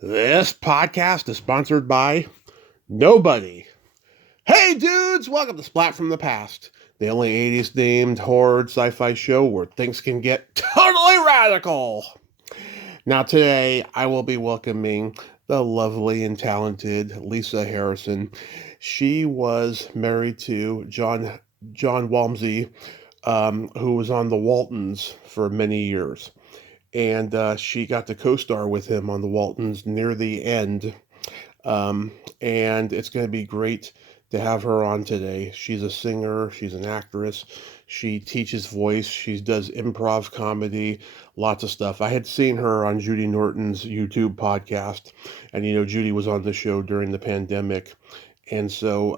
This podcast is sponsored by nobody. Hey dudes, welcome to Splat from the Past, the only 80s themed horror sci-fi show where things can get totally radical. Now today I will be welcoming the lovely and talented Lisa Harrison. She was married to John Walmsley, who was on the Waltons for many years. And she got to co-star with him on the Waltons near the end. And it's going to be great to have her on today. She's a singer, she's an actress, she teaches voice, she does improv comedy, lots of stuff. I had seen her on Judy Norton's YouTube podcast, and Judy was on the show during the pandemic. And so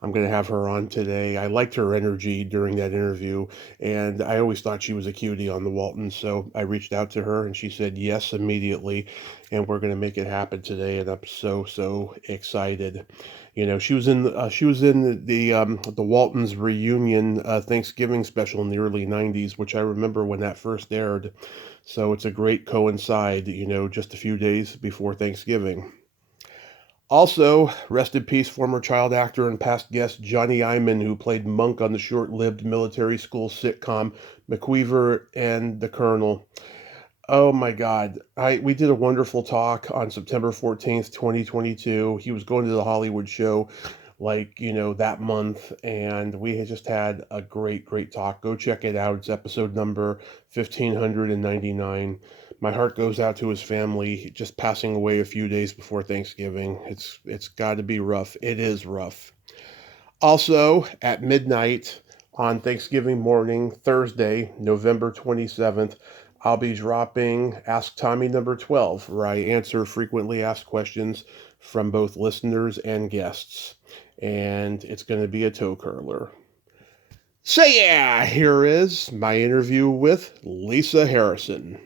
I'm going to have her on today. I liked her energy during that interview, and I always thought she was a cutie on the Waltons. So I reached out to her, and she said yes immediately, and we're going to make it happen today. And I'm so excited. She was in the Waltons reunion Thanksgiving special in the early '90s, which I remember when that first aired. So it's a great coincide, just a few days before Thanksgiving. Also, rest in peace, former child actor and past guest Johnny Iman, who played Monk on the short-lived military school sitcom McWeaver and the Colonel. Oh my God. We did a wonderful talk on September 14th, 2022. He was going to the Hollywood show that month, and we had just had a great talk. Go check it out. It's episode number 1599. My heart goes out to his family, just passing away a few days before Thanksgiving. It's got to be rough. It is rough. Also, at midnight on Thanksgiving morning, Thursday, November 27th, I'll be dropping Ask Tommy number 12, where I answer frequently asked questions from both listeners and guests. And it's going to be a toe curler. So yeah, here is my interview with Lisa Harrison.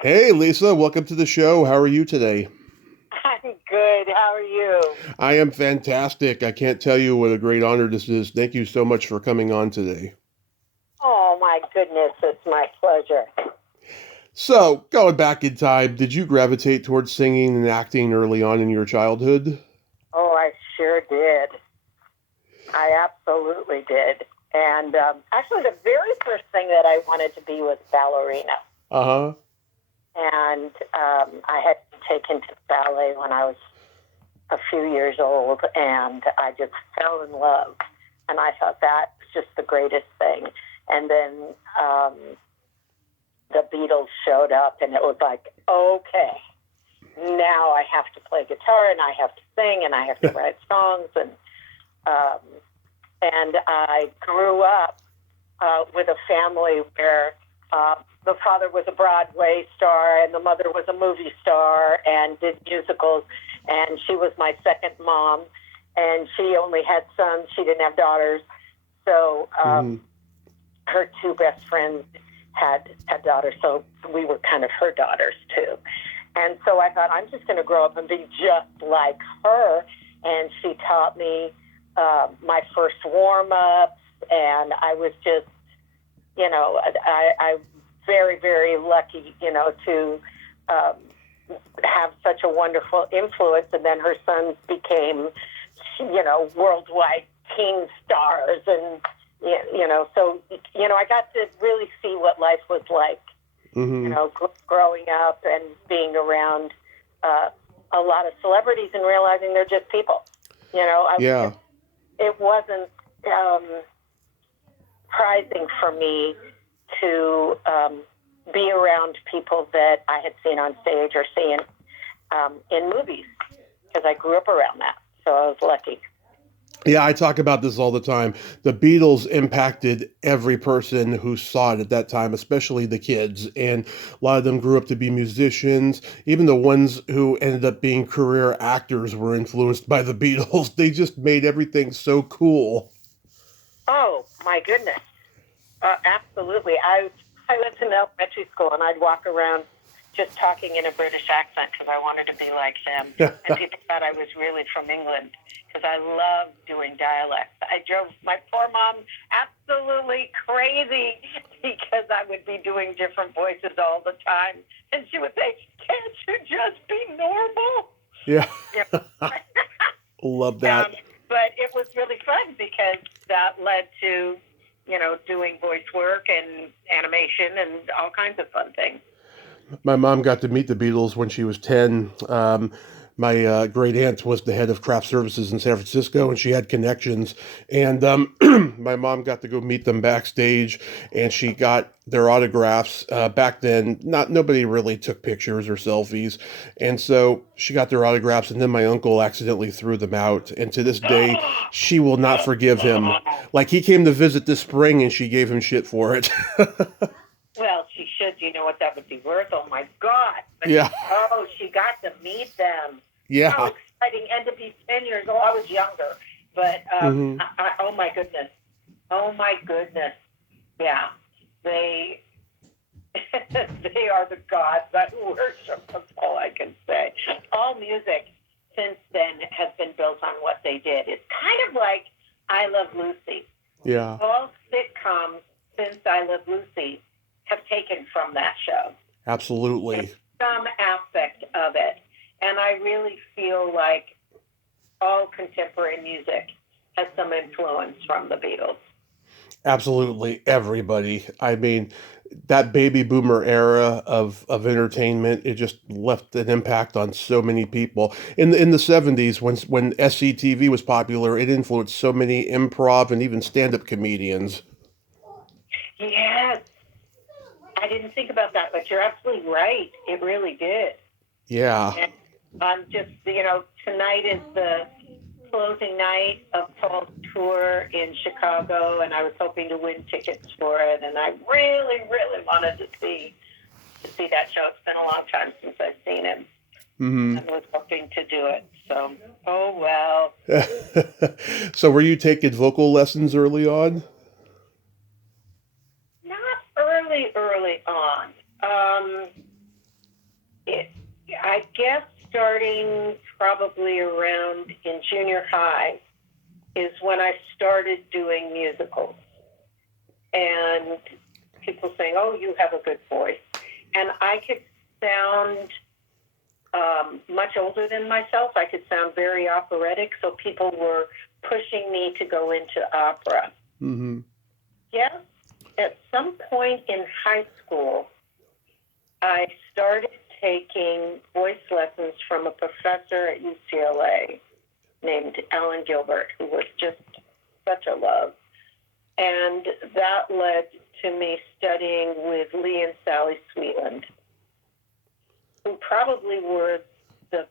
Hey Lisa, welcome to the show. How are you today? I'm good. How are you? I am fantastic. I can't tell you what a great honor this is. Thank you so much for coming on today. Oh, my goodness. It's my pleasure. So, going back in time, did you gravitate towards singing and acting early on in your childhood? Oh, I sure did. I absolutely did. And actually, the very first thing that I wanted to be was ballerina. Uh-huh. And I had been taken to ballet when I was a few years old, and I just fell in love. And I thought that was just the greatest thing. And then the Beatles showed up, and it was like, okay, now I have to play guitar, and I have to sing, and I have to write songs. And I grew up with a family where the father was a Broadway star, and the mother was a movie star and did musicals. And she was my second mom, and she only had sons. She didn't have daughters. So her two best friends had daughters, so we were kind of her daughters too. And so I thought, I'm just going to grow up and be just like her. And she taught me my first warm-ups, and I was just, I'm very lucky, to have such a wonderful influence. And then her sons became, worldwide teen stars, and so I got to really see what life was like, growing up and being around a lot of celebrities and realizing they're just people. Yeah. It wasn't surprising for me to be around people that I had seen on stage or seen in movies, because I grew up around that. So I was lucky. Yeah, I talk about this all the time. The Beatles impacted every person who saw it at that time, especially the kids. And a lot of them grew up to be musicians. Even the ones who ended up being career actors were influenced by the Beatles. They just made everything so cool. Oh, my goodness. Absolutely. I went to elementary school, and I'd walk around just talking in a British accent because I wanted to be like them. And people thought I was really from England because I loved doing dialects. I drove my poor mom absolutely crazy because I would be doing different voices all the time. And she would say, "Can't you just be normal?" Yeah. Yeah. Love that. But it was really fun because that led to, doing voice work and animation and all kinds of fun things. My mom got to meet the Beatles when she was 10. My great aunt was the head of craft services in San Francisco, and she had connections. And my mom got to go meet them backstage, and she got their autographs. Back then, not nobody really took pictures or selfies, and so she got their autographs. And then my uncle accidentally threw them out. And to this day, she will not forgive him. Like, he came to visit this spring, and she gave him shit for it. Well, she should. You know what that would be worth? Oh, my God. But, Yeah. Oh, she got to meet them. Yeah. How exciting. And to be 10 years old. I was younger. But, oh, my goodness. Oh, my goodness. Yeah. They are the gods. I worship them, all I can say. All music since then has been built on what they did. It's kind of like I Love Lucy. Yeah. All sitcoms since I Love Lucy have taken from that show. Absolutely. Some aspect of it. And I really feel like all contemporary music has some influence from the Beatles. Absolutely everybody. I mean, that baby boomer era of entertainment, it just left an impact on so many people. In the 70s, when SCTV was popular, it influenced so many improv and even stand-up comedians. Yes. I didn't think about that, but you're absolutely right. It really did. Yeah. And I'm just, tonight is the closing night of Paul's tour in Chicago, and I was hoping to win tickets for it, and I really, really wanted to see that show. It's been a long time since I've seen him. Mm-hmm. I was hoping to do it. So, oh well. So were you taking vocal lessons early on? Not early on. I guess starting probably around in junior high is when I started doing musicals. And people saying, "Oh, you have a good voice." And I could sound much older than myself. I could sound very operatic, so people were pushing me to go into opera. Mm-hmm. Yes, at some point in high school, I started taking voice lessons from a professor at UCLA named Alan Gilbert, who was just such a love. And that led to me studying with Lee and Sally Sweetland, who probably were the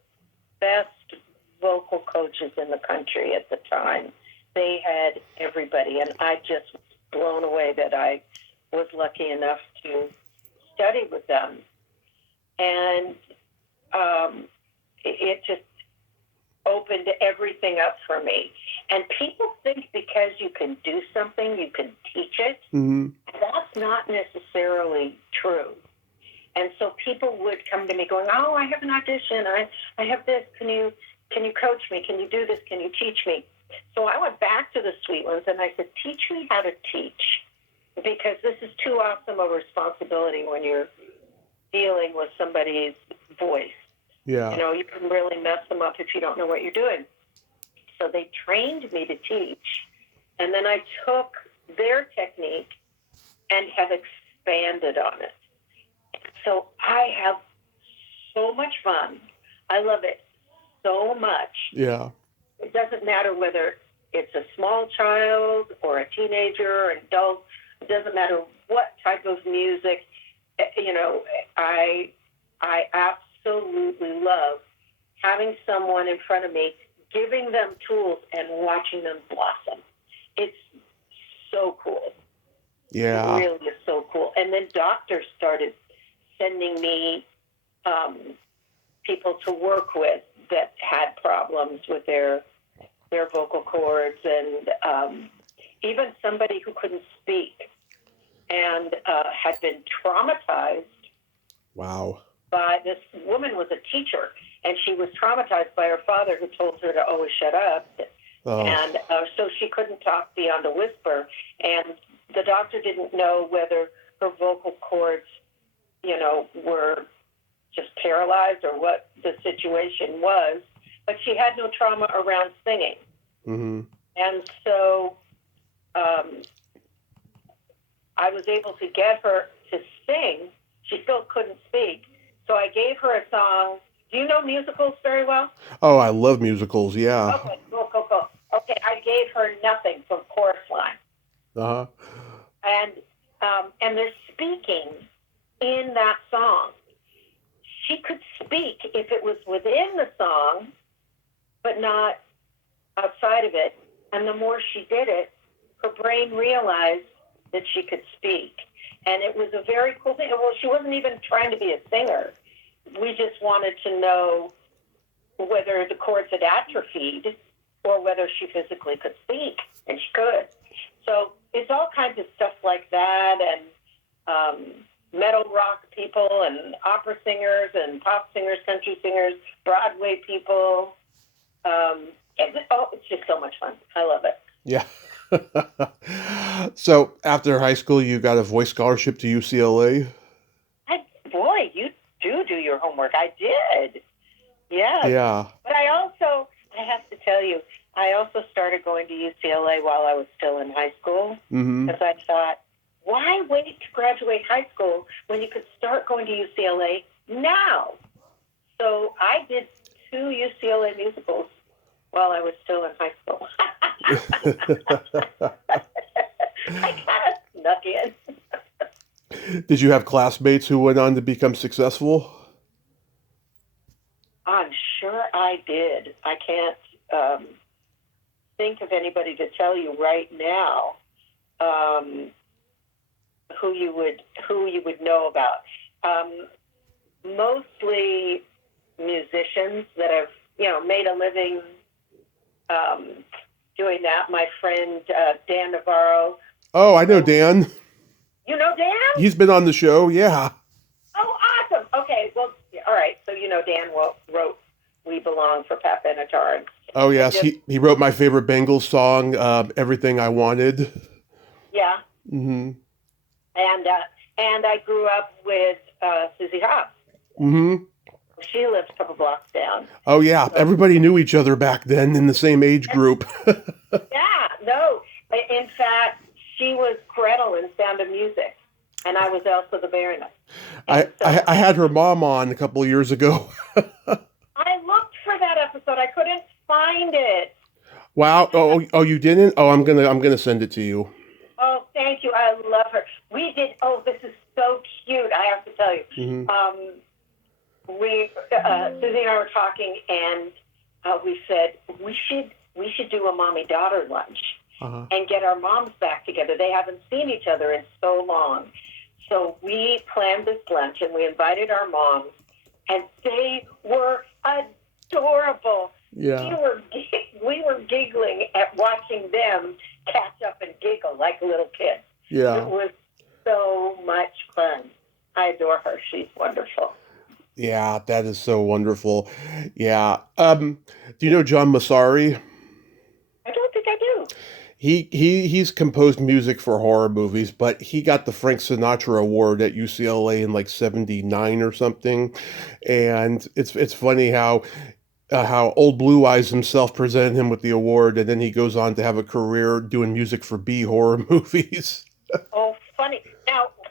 best vocal coaches in the country at the time. They had everybody, and I just was blown away that I was lucky enough to study with them. And it just opened everything up for me. And people think because you can do something, you can teach it. Mm-hmm. That's not necessarily true. And so people would come to me going, "Oh, I have an audition. I have this. Can you coach me? Can you do this? Can you teach me?" So I went back to the Sweetlands and I said, "Teach me how to teach, because this is too awesome a responsibility when you're dealing with somebody's voice. Yeah. You can really mess them up if you don't know what you're doing." So they trained me to teach, and then I took their technique and have expanded on it. So I have so much fun. I love it so much. Yeah. It doesn't matter whether it's a small child or a teenager or an adult. It doesn't matter what type of music. I absolutely love having someone in front of me, giving them tools and watching them blossom. It's so cool. Yeah. It really is so cool. And then doctors started sending me people to work with that had problems with their vocal cords, and even somebody who couldn't speak and had been traumatized. Wow. By this woman was a teacher, and she was traumatized by her father, who told her to always shut up. Oh. And so she couldn't talk beyond a whisper. And the doctor didn't know whether her vocal cords, were just paralyzed or what the situation was, but she had no trauma around singing. Mm-hmm. And so I was able to get her to sing. She still couldn't speak. So I gave her a song. Do you know musicals very well? Oh, I love musicals, yeah. Okay, cool. Okay, I gave her Nothing from Chorus Line. Uh-huh. And there's speaking in that song. She could speak if it was within the song, but not outside of it. And the more she did it, her brain realized that she could speak. And it was a very cool thing. Well, she wasn't even trying to be a singer. We just wanted to know whether the cords had atrophied or whether she physically could speak, and she could. So it's all kinds of stuff like that, and metal rock people, and opera singers, and pop singers, country singers, Broadway people. It's just so much fun. I love it. Yeah. So after high school, you got a voice scholarship to UCLA? Boy, you do your homework. I did. Yeah. Yeah. But I have to tell you, I also started going to UCLA while I was still in high school. Mm-hmm. Because I thought, why wait to graduate high school when you could start going to UCLA now? So I did 2 UCLA musicals while I was still in high school. I kind of snuck in. Did you have classmates who went on to become successful? I'm sure I did. I can't think of anybody to tell you right now who you would know about. Mostly musicians that have made a living doing that. My friend Dan Navarro. Oh, I know Dan. You know Dan? He's been on the show, yeah. Oh, awesome. Okay, well, all right. So Dan wrote "We Belong" for Pat Benatar. Oh yes, he wrote my favorite Bengals song, "Everything I Wanted." Yeah. Mm-hmm. And I grew up with Susie Hobbs. Mm-hmm. She lives a couple blocks down. Oh yeah, so everybody knew each other back then in the same age group. Yeah, no. In fact, she was Gretel in Sound of Music, and I was Elsa the Baroness. I had her mom on a couple of years ago. I looked for that episode. I couldn't find it. Wow. Oh, you didn't? Oh, I'm gonna send it to you. Oh, thank you. I love her. We did. Oh, this is so cute. I have to tell you. Mm-hmm. Susie and I were talking, and we said we should do a mommy-daughter lunch and get our moms back together. They haven't seen each other in so long. So we planned this lunch, and we invited our moms, and they were adorable. Yeah. We were giggling at watching them catch up and giggle like little kids. Yeah. It was so much fun. I adore her. She's wonderful. Yeah, that is so wonderful. Yeah. Do you know John Massari? I don't think I do. He's composed music for horror movies, but he got the Frank Sinatra Award at UCLA in like 79 or something. And it's funny how Old Blue Eyes himself presented him with the award, and then he goes on to have a career doing music for B horror movies. Oh, funny.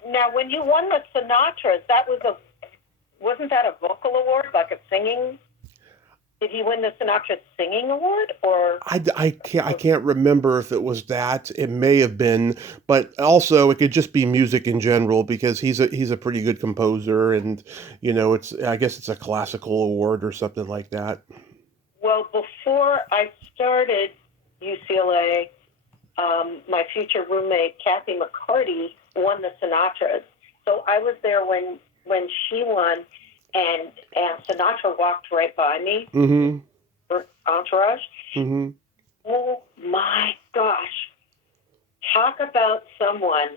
Now, when you won the Sinatras, wasn't that a vocal award, like a singing? Did he win the Sinatra Singing Award, or? I can't remember if it was that. It may have been, but also it could just be music in general because he's a pretty good composer, and I guess it's a classical award or something like that. Well, before I started UCLA, my future roommate Kathy McCarty won the Sinatras, so I was there when she won. And Sinatra walked right by me, mm-hmm. for entourage. Mm-hmm. Oh, my gosh. Talk about someone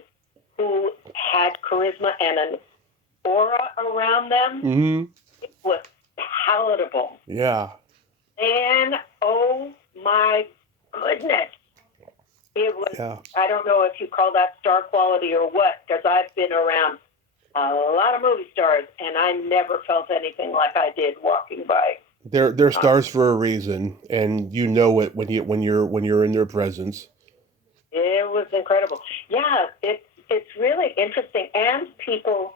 who had charisma and an aura around them. Mm-hmm. It was palatable. Yeah. And, oh, my goodness. It was, Yeah. I don't know if you call that star quality or what, because I've been around a lot of movie stars, and I never felt anything like I did walking by. They're stars for a reason, and you know it when you're in their presence. It was incredible. Yeah, it's really interesting, and people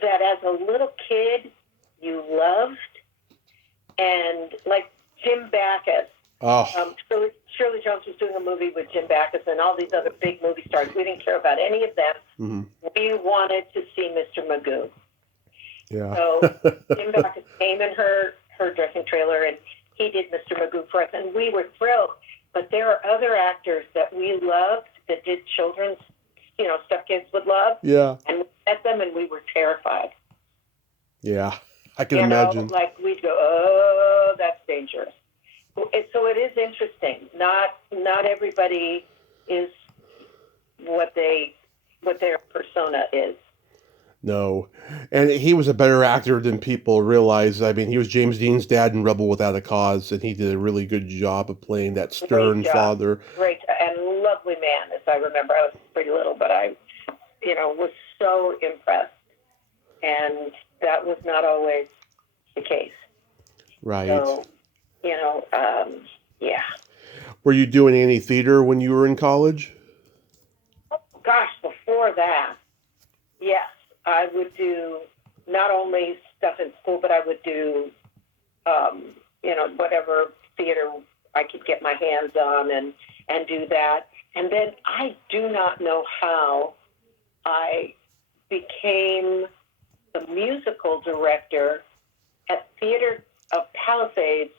that as a little kid you loved, and like Jim Backus. Oh, Shirley Jones was doing a movie with Jim Backus and all these other big movie stars. We didn't care about any of them. mm-hmm. We wanted to see Mr. Magoo. Yeah. So Jim Backus came in her dressing trailer, and he did Mr. Magoo for us, and we were thrilled. But there are other actors that we loved that did children's, stuff kids would love. Yeah. And we met them, and we were terrified. Yeah, I can imagine. Like we'd go, oh, that's dangerous. So it is interesting. Not everybody is what their persona is. No, and he was a better actor than people realize. I mean, he was James Dean's dad in Rebel Without a Cause, and he did a really good job of playing that stern father. Great and lovely man, as I remember. I was pretty little, but I, was so impressed, and that was not always the case. Right. So, yeah. Were you doing any theater when you were in college? Gosh, before that, yes, I would do not only stuff in school, but I would do, whatever theater I could get my hands on and do that. And then I do not know how I became the musical director at Theater of Palisades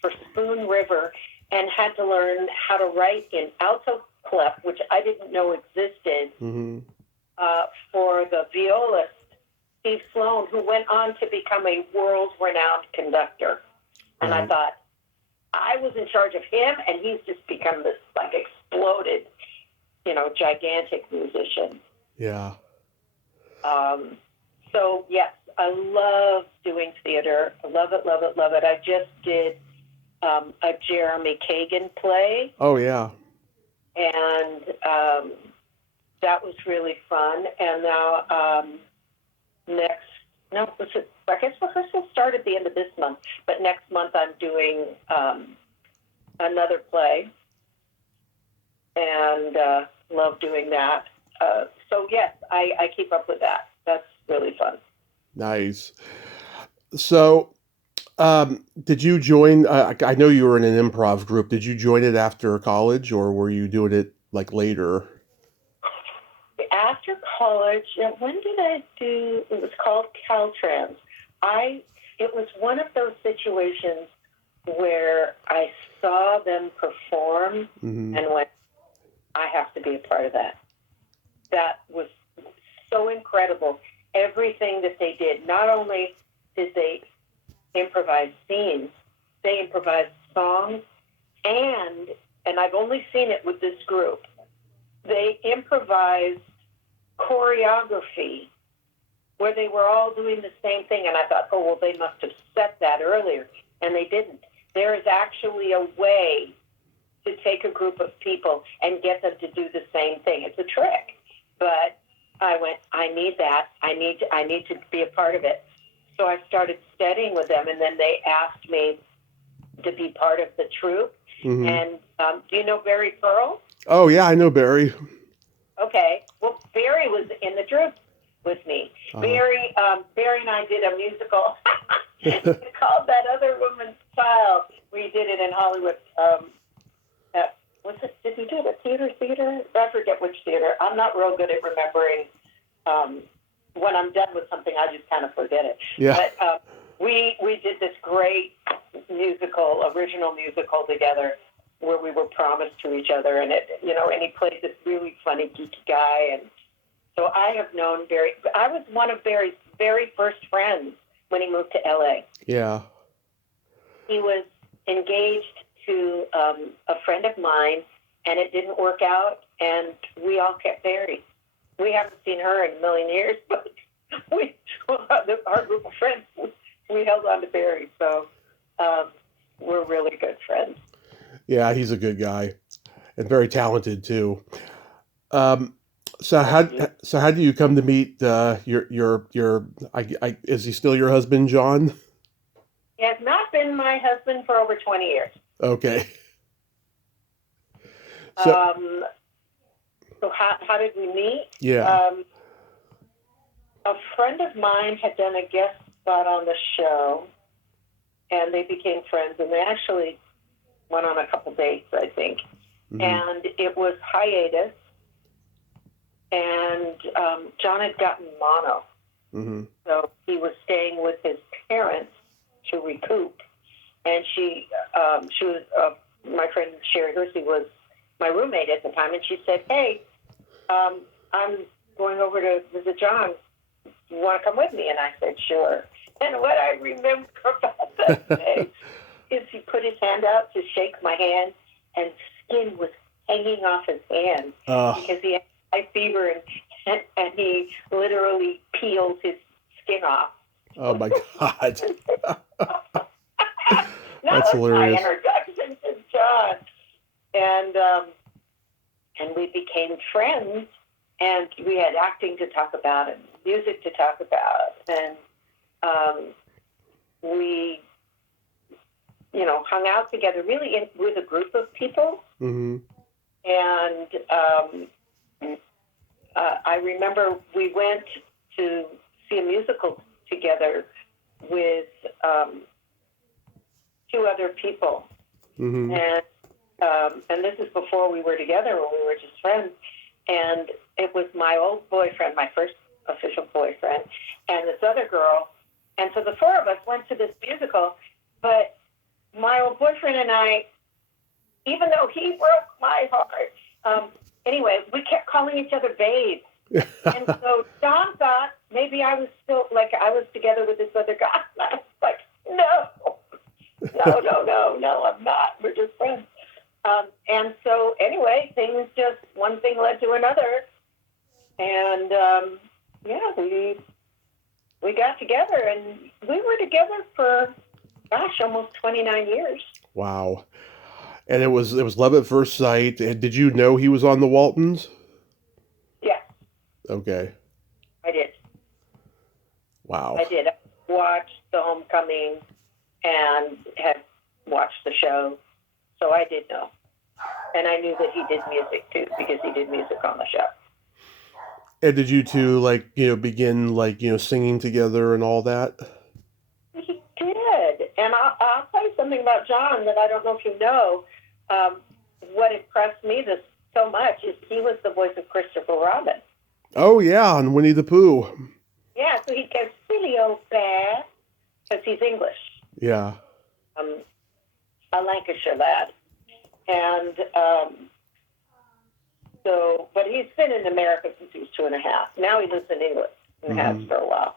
for Spoon River, and had to learn how to write in alto clef, which I didn't know existed, Mm-hmm. for the violist, Steve Sloan, who went on to become a world-renowned conductor. And I thought, I was in charge of him, and he's just become this, exploded, gigantic musician. Yeah. So, yes, I love doing theater. I love it, love it, love it. I just did a Jeremy Kagan play. Oh, yeah. And that was really fun. And now I guess rehearsal started at the end of this month, but next month I'm doing another play, and love doing that. So, yes, I keep up with that. That's really fun. Nice. So, did you join, I know you were in an improv group. Did you join it after college, or were you doing it later? After college, when did I do, it was called Caltrans. It was one of those situations where I saw them perform Mm-hmm. and went, I have to be a part of that. That was so incredible. Everything that they did, not only did they improvise scenes, they improvised songs, and I've only seen it with this group, they improvised choreography where they were all doing the same thing. And I thought, oh, well, they must have set that earlier. And they didn't. There is actually a way to take a group of people and get them to do the same thing. It's a trick. But I went, I need that. I need to be a part of it. So I started studying with them, and then they asked me to be part of the troupe. Mm-hmm. And do you know Barry Pearl? Oh, yeah, I know Barry. Okay. Well, Barry was in the troupe with me. Barry and I did a musical called That Other Woman's Child. We did it in Hollywood. Did we do it at theater? I forget which theater. I'm not real good at remembering. When I'm done with something, I just kind of forget it. Yeah. But we did this great original musical together, where we were promised to each other, and and he played this really funny, geeky guy, and so I have known Barry. I was one of Barry's very first friends when he moved to LA. Yeah. He was engaged to a friend of mine, and it didn't work out, and we all kept Barry. We haven't seen her in a million years, but our group of friends, we held on to Barry, so we're really good friends. Yeah, he's a good guy. and very talented too. Um, so how do you come to meet is he still your husband, John? He has not been my husband for over 20 years. Okay. So So how did we meet? yeah. A friend of mine had done a guest spot on the show, and they became friends, and they actually went on a couple dates, I think. Mm-hmm. And it was hiatus, and John had gotten mono. Mm-hmm. So he was staying with his parents to recoup. And she was, my friend Sherry Hersey was my roommate at the time, and she said, "Hey, I'm going over to visit John. You want to come with me?" And I said, "Sure." And what I remember about that day is he put his hand out to shake my hand, and skin was hanging off his hand because he had high fever, and he literally peeled his skin off. Oh my God. That That's was hilarious. my introduction to John. And we became friends, and we had acting to talk about and music to talk about. And we, hung out together really with a group of people. Mm-hmm. And I remember we went to see a musical together with two other people. Mm-hmm. And this is before we were together, when we were just friends. And it was my old boyfriend, my first official boyfriend, and this other girl. And so the four of us went to this musical, but my old boyfriend and I, even though he broke my heart, anyway, we kept calling each other babe. And so John thought maybe I was still, I was together with this other guy. And I was like, no, I'm not. We're just friends. And so anyway, one thing led to another. And, we got together, and we were together for, almost 29 years. Wow. And it was love at first sight. And did you know he was on the Waltons? Yeah. Okay. I did. Wow. I did. I watched The Homecoming and had watched the show, so I did know. And I knew that he did music too, because he did music on the show. And did you two begin singing together and all that? He did. And I'll tell you something about John that I don't know if you know. What impressed me so much is he was the voice of Christopher Robin. Oh yeah, on Winnie the Pooh. Yeah, so he goes, "Silly old bear," because he's English. Yeah. A Lancashire lad. And but he's been in America since he was 2.5. Now he lives in England and has for a while.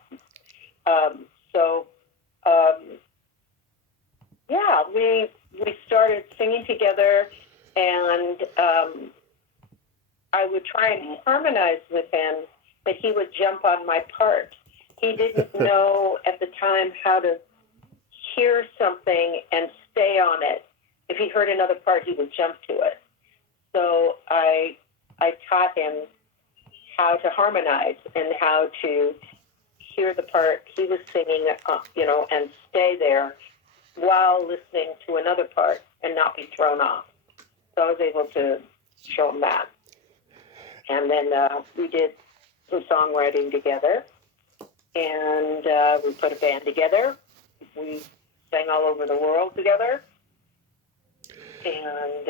We started singing together, and I would try and harmonize with him, but he would jump on my part. He didn't know at the time how to hear something and stay on it. If he heard another part, he would jump to it. So I taught him how to harmonize and how to hear the part he was singing, and stay there while listening to another part and not be thrown off. So I was able to show him that. And then we did some songwriting together, and we put a band together. We sang all over the world together, and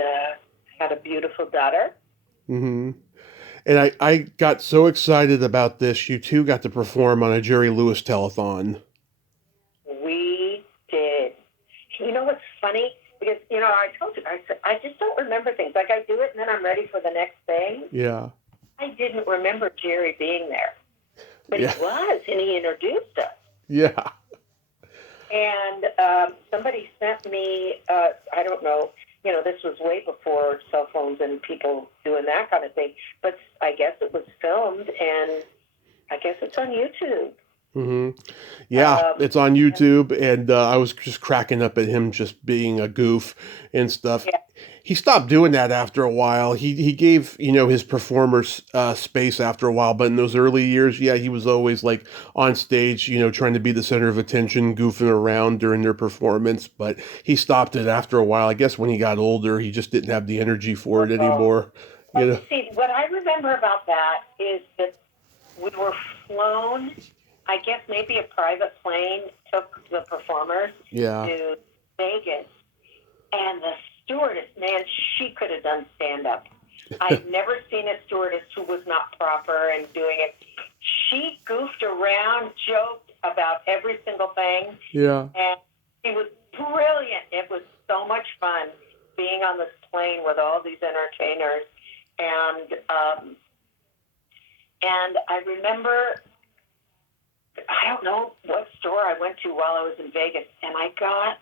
had a beautiful daughter. Mm-hmm. And I got so excited about this. You two got to perform on a Jerry Lewis telethon. We did. You know what's funny? Because, I told you, I said, I just don't remember things. Like, I do it, and then I'm ready for the next thing. Yeah. I didn't remember Jerry being there. But Yeah. he was, and he introduced us. Yeah. And somebody sent me, I don't know, this was way before cell phones and people doing that kind of thing. But I guess it was filmed, and I guess it's on YouTube. Hmm. Yeah, it's on And, YouTube, and I was just cracking up at him just being a goof and stuff. yeah, He stopped doing that after a while. He gave his performers space after a while, but in those early years, yeah, he was always like on stage, trying to be the center of attention, goofing around during their performance. But he stopped it after a while. I guess when he got older, he just didn't have the energy for it well, anymore. You know? see, what I remember about that is that we were flown, I guess maybe a private plane took the performers Yeah. to Vegas, and the stewardess, man, she could have done stand-up. I've never seen a stewardess who was not proper and doing it. She goofed around, joked about every single thing, Yeah. and she was brilliant. It was so much fun being on this plane with all these entertainers. And I remember, I don't know what store I went to while I was in Vegas, and I got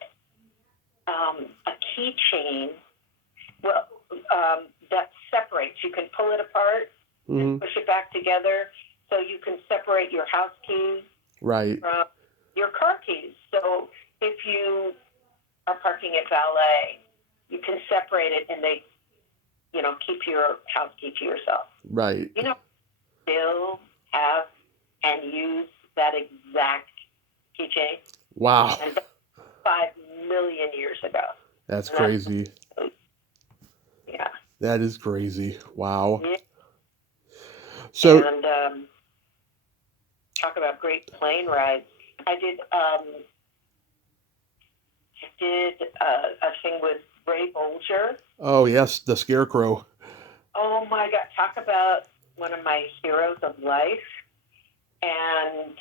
a keychain. Well, that separates. You can pull it apart and push it back together, so you can separate your house keys Right. from your car keys. So if you are parking at valet, you can separate it, and they, keep your house key to yourself. Right. Still have and use that exact keychain. Wow. And 5 million years ago. That's crazy. Yeah. That is crazy. Wow. Yeah. So, And talk about great plane rides. I did a thing with Ray Bolger. oh yes, the Scarecrow. Oh my God! Talk about one of my heroes of life. And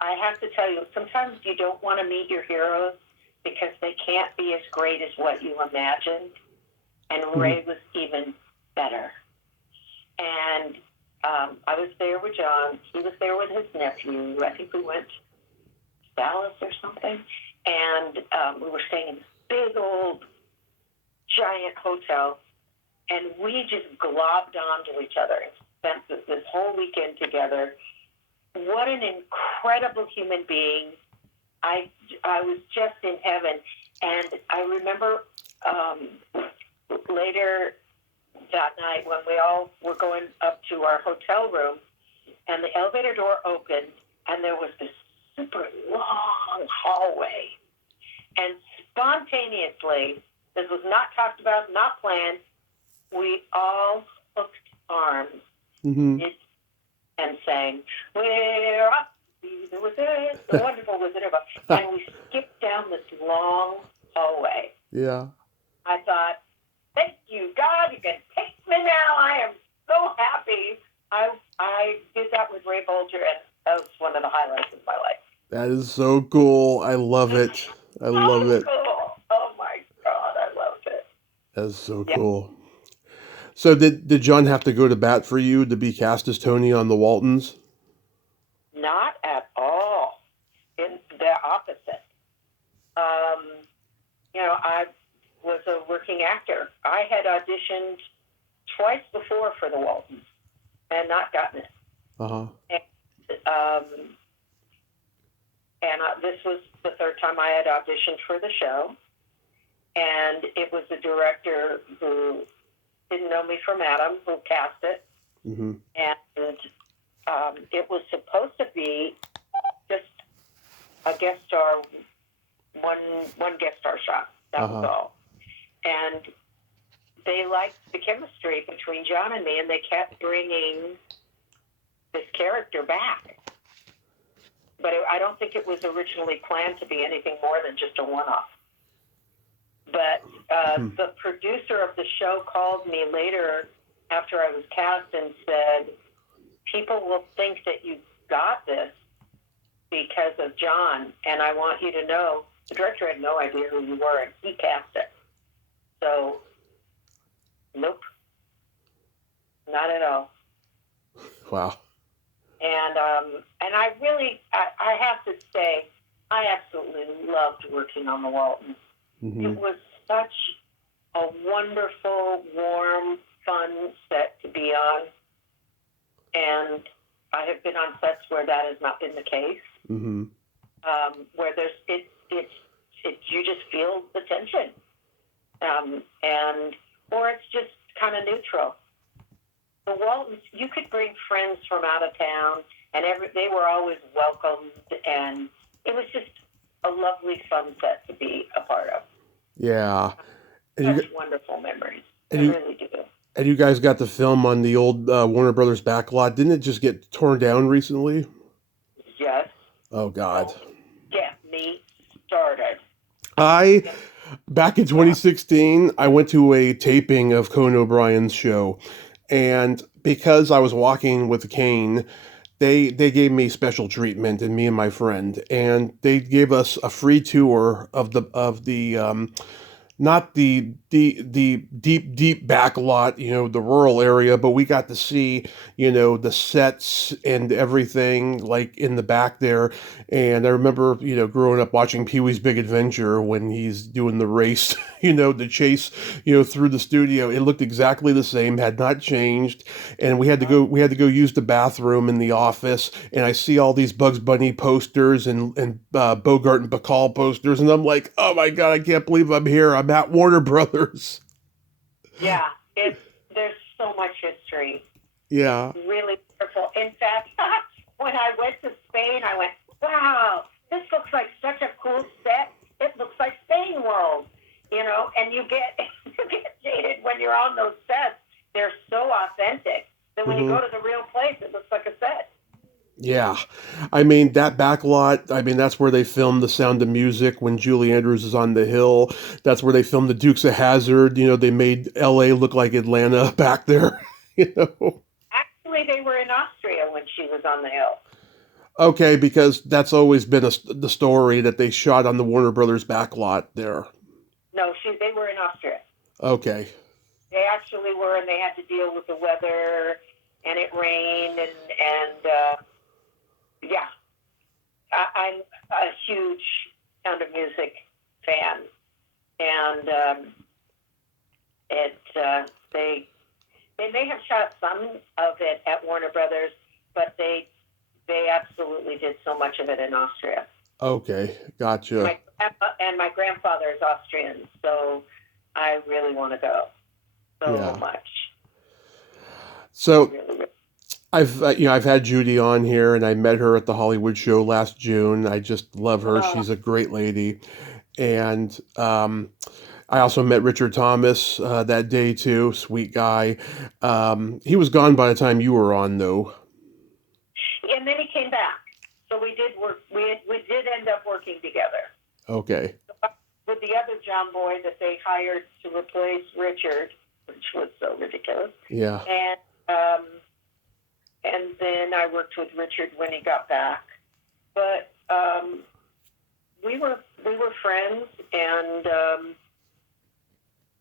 I have to tell you, sometimes you don't want to meet your heroes because they can't be as great as what you imagined. And Ray was even better. And I was there with John. He was there with his nephew. I think we went to Dallas or something. And we were staying in this big old giant hotel. And we just globbed onto each other and spent this whole weekend together. What an incredible human being. I was just in heaven. And I remember later that night when we all were going up to our hotel room, and the elevator door opened, and there was this super long hallway. And spontaneously, this was not talked about, not planned, we all hooked arms and sang, "We're off to see the wizard, the wonderful Wizard of Oz." And we skipped down this long hallway. Yeah. I thought, thank you, God, you can take me now. I am so happy. I did that with Ray Bolger, and that was one of the highlights of my life. That is so cool. I love it. I love it. Cool. Oh my God, I loved it. That's so cool. So did John have to go to bat for you to be cast as Tony on the Waltons? Not at all. In the opposite. I was a working actor. I had auditioned twice before for the Waltons and not gotten it. Uh-huh. And this was the third time I had auditioned for the show. And it was the director who didn't know me from Adam who cast it. And it was supposed to be just a guest star, one guest star shot. That was all. And they liked the chemistry between John and me, and they kept bringing this character back. But I don't think it was originally planned to be anything more than just a one-off. But the producer of the show called me later after I was cast and said, people will think that you got this because of John, and I want you to know the director had no idea who you were, and he cast it. So, nope, not at all. Wow. And I really, I have to say, I absolutely loved working on the Waltons. It was such a wonderful, warm, fun set to be on. And I have been on sets where that has not been the case. Mm-hmm. Where you just feel the tension, or it's just kind of neutral. The Waltons, you could bring friends from out of town, and they were always welcomed, and it was just a lovely, fun set to be a part of. Yeah. Such wonderful memories. I really do. And you guys got the film on the old Warner Brothers backlot. Didn't it just get torn down recently? Yes. Oh, God. Oh, get me started. Back in 2016, I went to a taping of Conan O'Brien's show. And because I was walking with a cane, they gave me special treatment, and me and my friend. And they gave us a free tour of the not the deep back lot, the rural area, but we got to see, the sets and everything like in the back there. And I remember, growing up watching Pee-wee's Big Adventure when he's doing the race, the chase, through the studio. It looked exactly the same, had not changed. And we had to go use the bathroom in the office. And I see all these Bugs Bunny posters and Bogart and Bacall posters. And I'm like, oh my God, I can't believe I'm here. I'm at Warner Brothers. Yeah, there's so much history. Yeah. Really wonderful. In fact, when I went to Spain, I went, wow, this looks like such a cool set. It looks like Spain World, and you get jaded when you're on those sets. They're so authentic that when you go to the real place, it looks like a set. Yeah. I mean, that back lot, that's where they filmed The Sound of Music when Julie Andrews is on the hill. That's where they filmed The Dukes of Hazzard. They made LA look like Atlanta back there, Actually, they were in Austria when she was on the hill. Okay, because that's always been the story that they shot on the Warner Brothers back lot there. No, they were in Austria. Okay. They actually were, and they had to deal with the weather, and it rained, and yeah. I'm a huge Sound of Music fan, and they may have shot some of it at Warner Brothers, but they absolutely did so much of it in Austria. Okay, gotcha. My grandfather is Austrian, so I really want to go so much. So really. I've had Judy on here, and I met her at the Hollywood show last June. I just love her. She's a great lady. And I also met Richard Thomas that day too. Sweet guy. He was gone by the time you were on, though. And then he came back. So we did work. We did end up working together. Okay. With the other John Boy that they hired to replace Richard, which was so ridiculous. Yeah. And then I worked with Richard when he got back. But we were friends, and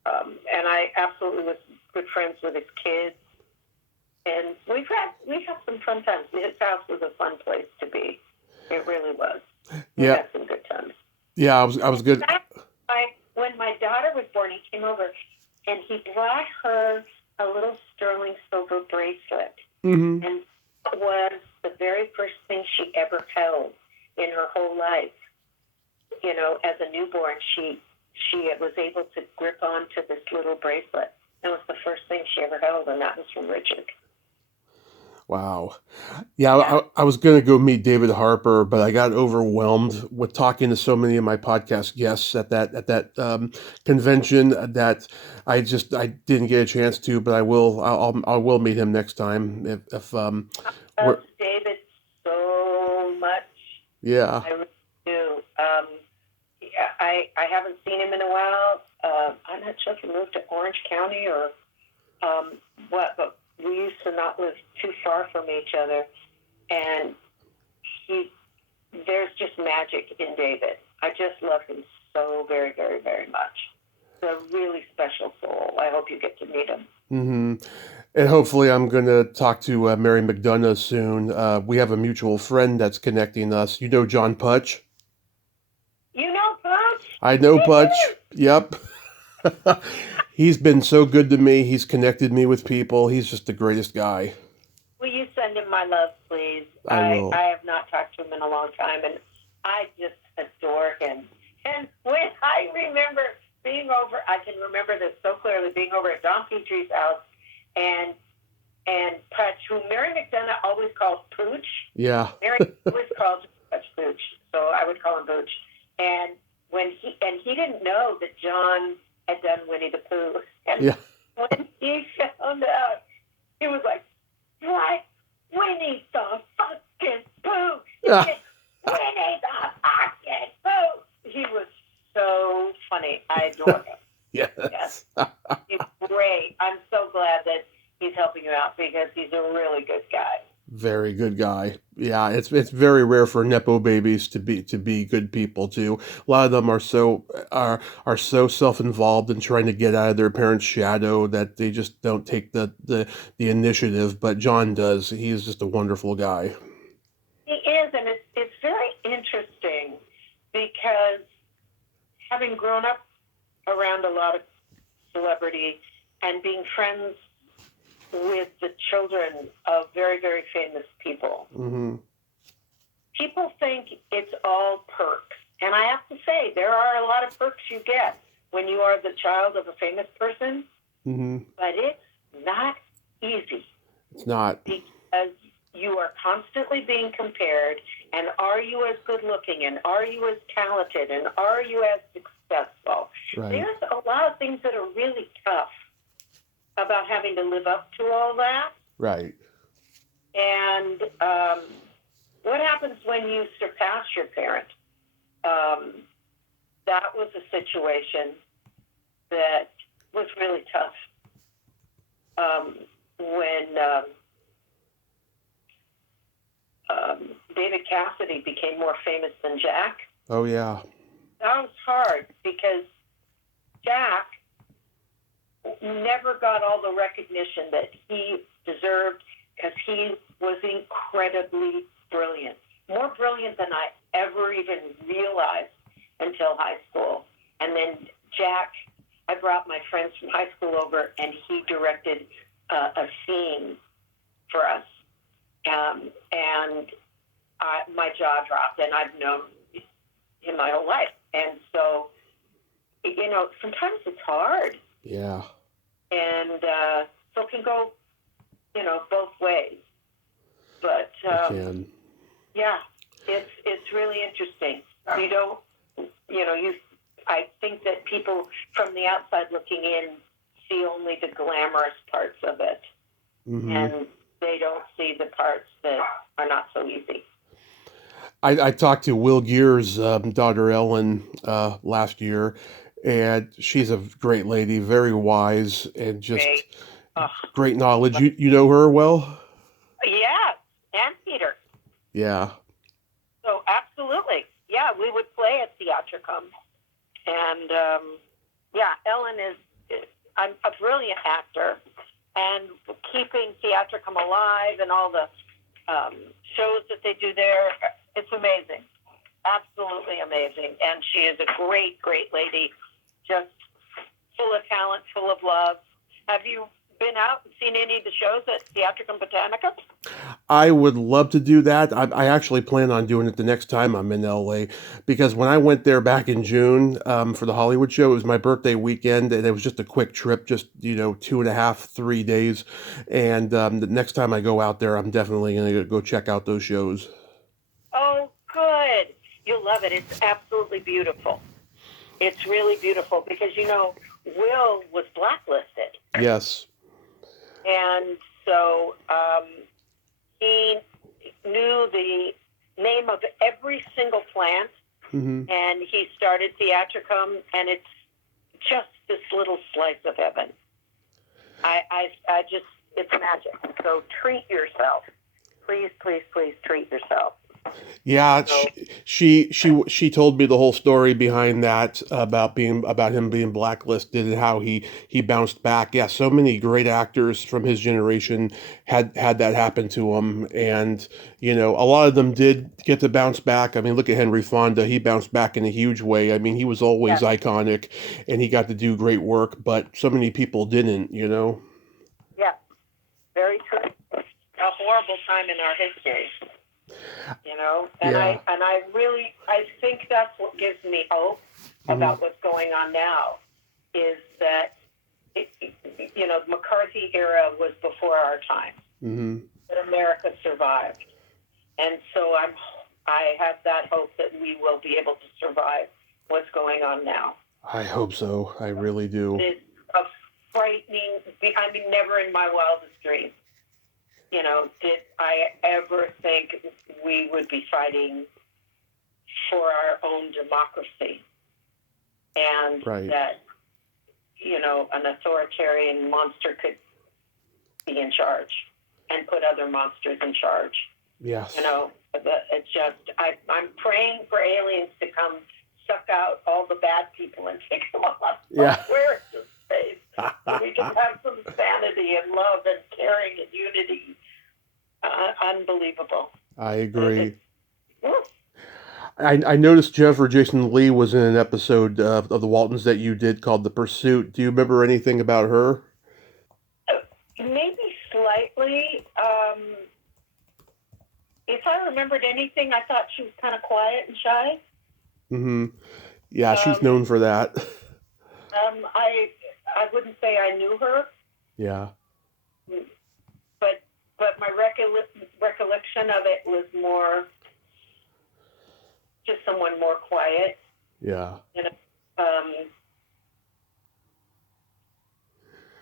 I absolutely was good friends with his kids. And we had some fun times. His house was a fun place to be. It really was. We had some good times. Yeah, I was good. When my daughter was born, he came over, and he brought her a little sterling silver bracelet. Mm-hmm. And it was the very first thing she ever held in her whole life. As a newborn, she was able to grip onto this little bracelet. That was the first thing she ever held, and that was from Richard. Wow. Yeah, I was going to go meet David Harper, but I got overwhelmed with talking to so many of my podcast guests at that convention that I didn't get a chance to, but I will meet him next time if David so much. Yeah. I really do. I haven't seen him in a while. I'm not sure if he moved to Orange County or what, but we used to not live too far from each other, and there's just magic in David. I just love him so very, very, very much. He's a really special soul. I hope you get to meet him. Mm-hmm. And hopefully I'm going to talk to Mary McDonough soon. We have a mutual friend that's connecting us. You know John Putch? You know Putch? I know Putch. Yep. He's been so good to me. He's connected me with people. He's just the greatest guy. Will you send send him my love, please. I will. I have not talked to him in a long time, and I just adore him. And when I remember being over, I can remember this so clearly, being over at Don Petrie's house, and Putch, who Mary McDonough always calls Pooch. Yeah. Mary always calls Putch Pooch, so I would call him Pooch. And he didn't know that John had done Winnie the Pooh. And Yeah. when he found out, he was like, "What? Winnie the fucking Pooh! Yeah. Winnie the fucking Pooh!" He was so funny. I adore him. Yes. He's great. I'm so glad that he's helping you out because he's a really good guy. Very good guy. Yeah, it's very rare for nepo babies to be good people too. A lot of them are so self-involved and trying to get out of their parents' shadow that they just don't take the initiative. But John does. He is just a wonderful guy. He is, and it's very interesting because having grown up around a lot of celebrity and being friends with the children of very, very famous people. Mm-hmm. People think it's all perks. And I have to say, there are a lot of perks you get when you are the child of a famous person. Mm-hmm. But it's not easy. It's not. Because you are constantly being compared. And are you as good looking? And are you as talented? And are you as successful? Right. There's a lot of things that are really tough about having to live up to all that. Right. And what happens when you surpass your parent? That was a situation that was really tough. When David Cassidy became more famous than Jack. Oh, yeah. That was hard because Jack never got all the recognition that he deserved because he was incredibly brilliant. More brilliant than I ever even realized until high school. And then Jack, I brought my friends from high school over and he directed a scene for us. And my jaw dropped, and I've known him my whole life. And so, sometimes it's hard. Yeah. And so it can go, both ways. But yeah, it's really interesting. You don't, I think that people from the outside looking in see only the glamorous parts of it, mm-hmm. and they don't see the parts that are not so easy. I talked to Will Geer's daughter Ellen last year, and she's a great lady, very wise, and just great knowledge. You know her well? Yeah, and Peter. Yeah. So absolutely, yeah, we would play at Theatricum, and Ellen is a brilliant actor, and keeping Theatricum alive and all the shows that they do there, it's amazing, absolutely amazing. And she is a great, great lady, just full of talent, full of love. Have you been out and seen any of the shows at Theatricum Botanica? I would love to do that. I actually plan on doing it the next time I'm in LA, because when I went there back in June for the Hollywood show, it was my birthday weekend, and it was just a quick trip, just 2.5, 3 days. And the next time I go out there, I'm definitely going to go check out those shows. Oh, good. You'll love it. It's absolutely beautiful. It's really beautiful because, Will was blacklisted. Yes. And so he knew the name of every single plant, mm-hmm. and he started Theatricum, and it's just this little slice of heaven. I just, it's magic. So treat yourself. Please, please, please treat yourself. Yeah, she told me the whole story behind that about him being blacklisted and how he bounced back. Yeah, so many great actors from his generation had that happen to him, and a lot of them did get to bounce back. I mean, look at Henry Fonda; he bounced back in a huge way. I mean, he was always iconic, and he got to do great work, but so many people didn't. Yeah, very true. A horrible time in our history. And Yeah. I think that's what gives me hope about what's going on now, is that the McCarthy era was before our time. But America survived, and so I have that hope that we will be able to survive what's going on now. I hope so. I really do. It's a frightening. I mean, never in my wildest dreams, did I ever think we would be fighting for our own democracy, and that, an authoritarian monster could be in charge and put other monsters in charge. Yes. I'm praying for aliens to come suck out all the bad people and take them off somewhere into space, so we can have some sanity and love and caring and unity. Unbelievable. I agree. I noticed Jennifer Jason Leigh was in an episode of the Waltons that you did called The Pursuit. Do you remember anything about her? Maybe slightly. If I remembered anything, I thought she was kind of quiet and shy. Yeah, she's known for that. I wouldn't say I knew her. Yeah. But my recollection of it was more just someone more quiet. Yeah.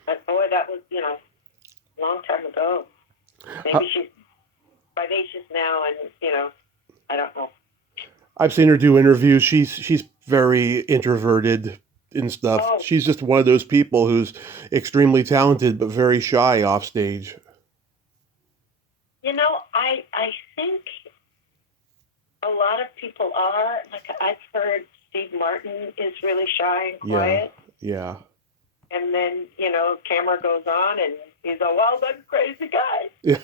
But boy, that was, a long time ago. Maybe she's vivacious now, and, I don't know. I've seen her do interviews. She's very introverted and stuff. Oh. She's just one of those people who's extremely talented but very shy off stage. I think a lot of people are. Like, I've heard Steve Martin is really shy and quiet. Yeah. And then, camera goes on and he's a wild and crazy guy. Yeah.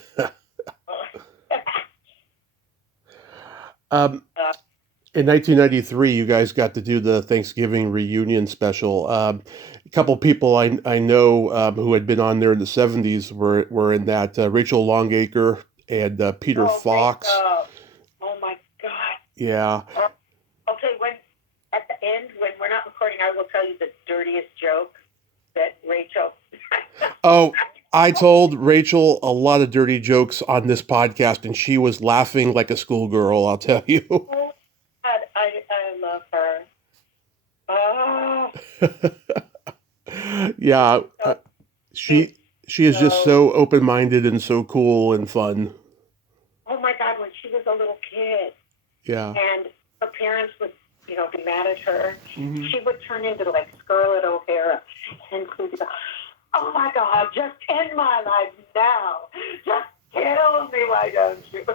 In 1993, you guys got to do the Thanksgiving reunion special. A couple people I know who had been on there in the 70s were in that. Rachel Longacre and Peter Fox. Oh my God. Yeah. Okay, at the end, when we're not recording, I will tell you the dirtiest joke that Rachel... Oh, I told Rachel a lot of dirty jokes on this podcast, and she was laughing like a schoolgirl, I'll tell you. Oh, God, I love her. Yeah, she is just so open-minded and so cool and fun. Oh my God, when she was a little kid, and her parents would, be mad at her, she would turn into like Scarlett O'Hara, and she'd go, "Oh my God, just end my life now. Just kill me, why don't you?"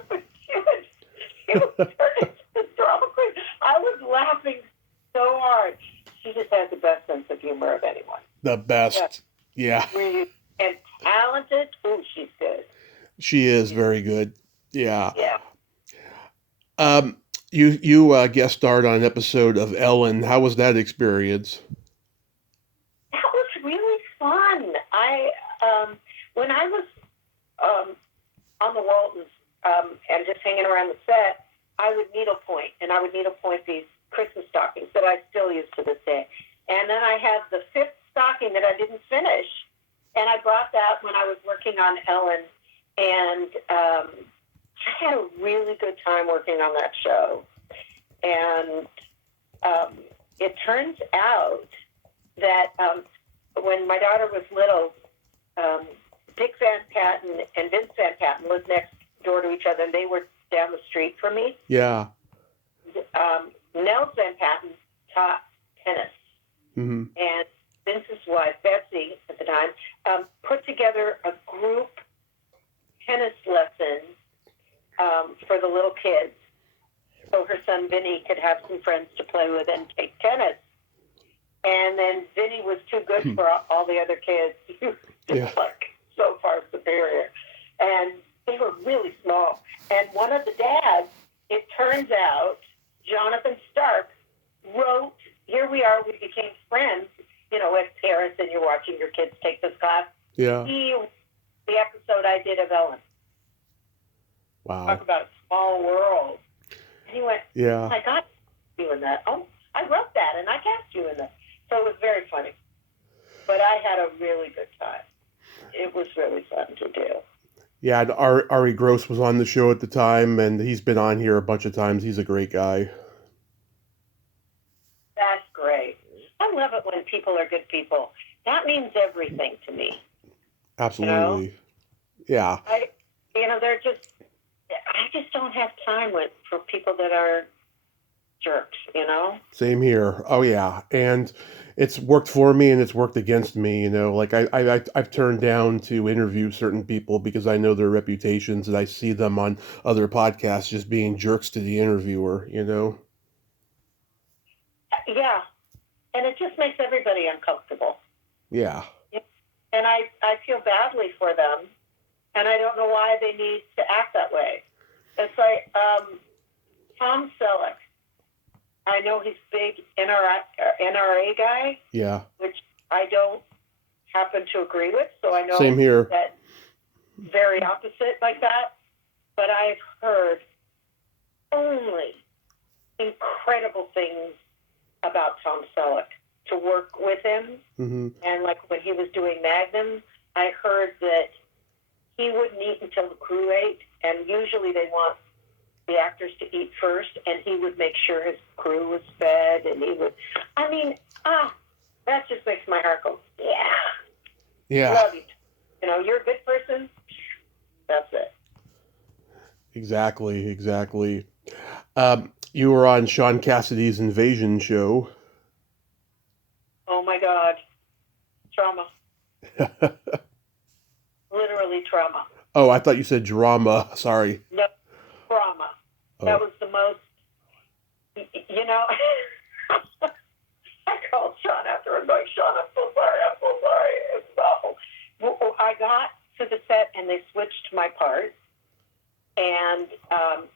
She would turn into the drama queen. I was laughing so hard. She just has the best sense of humor of anyone. The best. Yeah. Really, and talented. Oh, she's good. She is very good. Yeah. Yeah. You guest starred on an episode of Ellen. How was that experience? That was really fun. When I was on the Waltons and just hanging around the set, I would needlepoint, and I would needlepoint these Christmas stockings that I still use to this day. And then I had the 5th stocking that I didn't finish, and I brought that when I was working on Ellen, and I had a really good time working on that show. And it turns out that when my daughter was little, Dick Van Patten and Vince Van Patten lived next door to each other, and they were down the street from me. Yeah. Nels Van Patten taught tennis. And Vince's wife, Betsy, at the time, put together a group tennis lesson for the little kids, so her son Vinny could have some friends to play with and take tennis. And then Vinny was too good for all the other kids. He was just like so far superior. And they were really small. And one of the dads, it turns out, Jonathan Stark, wrote, here we are, we became friends, as parents, and you're watching your kids take this class. Yeah. The episode I did of Ellen. Wow. Talk about a small world. And he went, oh Yeah. my God, you in that. Oh, I wrote that and I cast you in that. So it was very funny. But I had a really good time. It was really fun to do. Yeah, and Ari Gross was on the show at the time, and he's been on here a bunch of times. He's a great guy. That's great. I love it when people are good people. That means everything to me. Absolutely. You know? Yeah. They're just, I just don't have time for people that are jerks, Same here. Oh yeah, and it's worked for me and it's worked against me. Like I've turned down to interview certain people because I know their reputations and I see them on other podcasts just being jerks to the interviewer. Yeah. And it just makes everybody uncomfortable. Yeah. And I feel badly for them. And I don't know why they need to act that way. It's like Tom Selleck. I know he's big NRA guy. Yeah. Which I don't happen to agree with. So I know Same here. that very opposite like that. But I've heard only incredible things about Tom Selleck. To work with him. Mm-hmm. And like when he was doing Magnum, I heard that he wouldn't eat until the crew ate, and usually they want the actors to eat first, and he would make sure his crew was fed, and he would, that just makes my heart go, Yeah. Love you. You're a good person. That's it. Exactly. You were on Sean Cassidy's Invasion show. Oh my God. Trauma. Literally trauma. Oh, I thought you said drama. Sorry. No, trauma. Oh. That was the most, I called Sean after and going, Sean, I'm so sorry. It's awful. I got to the set and they switched my part. And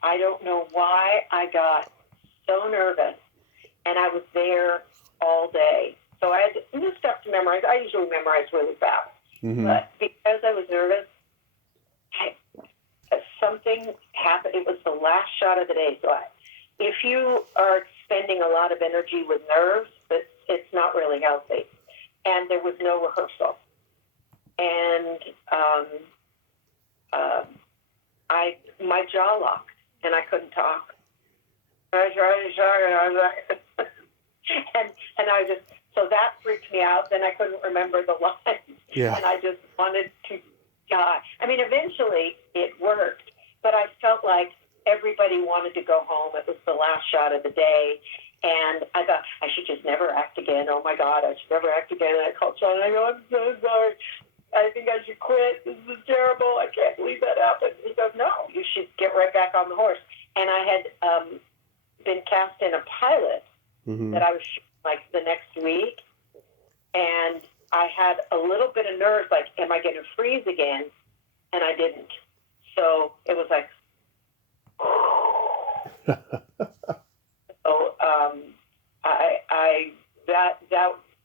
I don't know why I got so nervous. And I was there all day. So I had new stuff to memorize. I usually memorize really fast. Mm-hmm. But because I was nervous, something happened. It was the last shot of the day. So if you are spending a lot of energy with nerves, it's not really healthy. And there was no rehearsal. And my jaw locked, and I couldn't talk. And I just, so that freaked me out. Then I couldn't remember the lines. Yeah. And I just wanted to die. I mean, eventually it worked, but I felt like everybody wanted to go home. It was the last shot of the day. And I thought, I should just never act again. Oh my God, I should never act again. And I called Sean and I go, I'm so sorry. I think I should quit. This is terrible. I can't believe that happened. He goes, no, you should get right back on the horse. And I had been cast in a pilot that I was shooting like the next week. And I had a little bit of nerves, like, am I going to freeze again? And I didn't. So it was like, so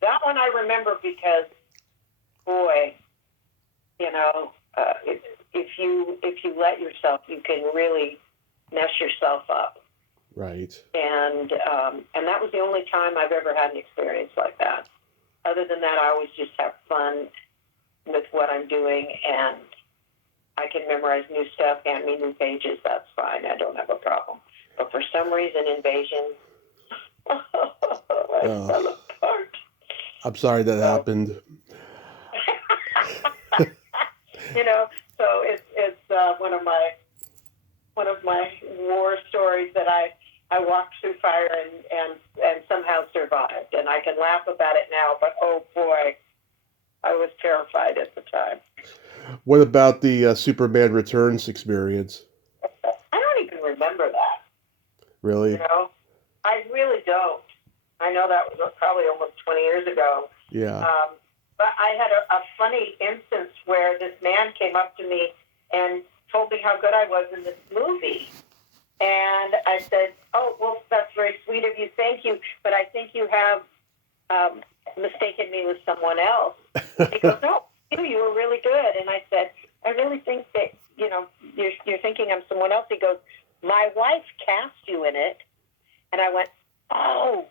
that one I remember because, boy, if you let yourself, you can really mess yourself up. Right. And that was the only time I've ever had an experience like that. Other than that, I always just have fun with what I'm doing, and I can memorize new stuff, hand me new pages. That's fine. I don't have a problem. But for some reason, Invasion, I fell apart. I'm sorry that happened. So it's one of my war stories that I walked through fire and somehow survived. And I can laugh about it now, but oh boy, I was terrified at the time. What about the Superman Returns experience? I don't even remember that. Really? I really don't. I know that was probably almost 20 years ago. Yeah. But I had a funny instance where this man came up to me and told me how good I was in this movie. And I said, oh, well, that's very sweet of you. Thank you. But I think you have mistaken me with someone else. He goes, no, you were really good. And I said, I really think that, you're thinking I'm someone else. He goes, my wife cast you in it. And I went, oh,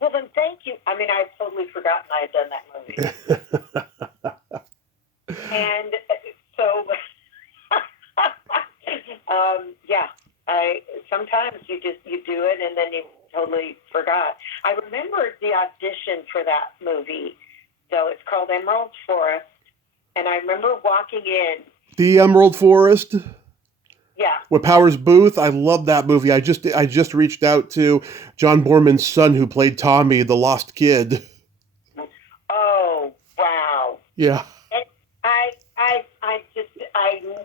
well, then thank you. I mean, I had totally forgotten I had done that movie. And so, yeah, sometimes you do it and then you totally forgot. I remember the audition for that movie, though. It's called Emerald Forest. And I remember walking in. The Emerald Forest? Yeah. With Powers Booth. I love that movie. I just reached out to John Borman's son who played Tommy, the lost kid. Oh, wow. Yeah. And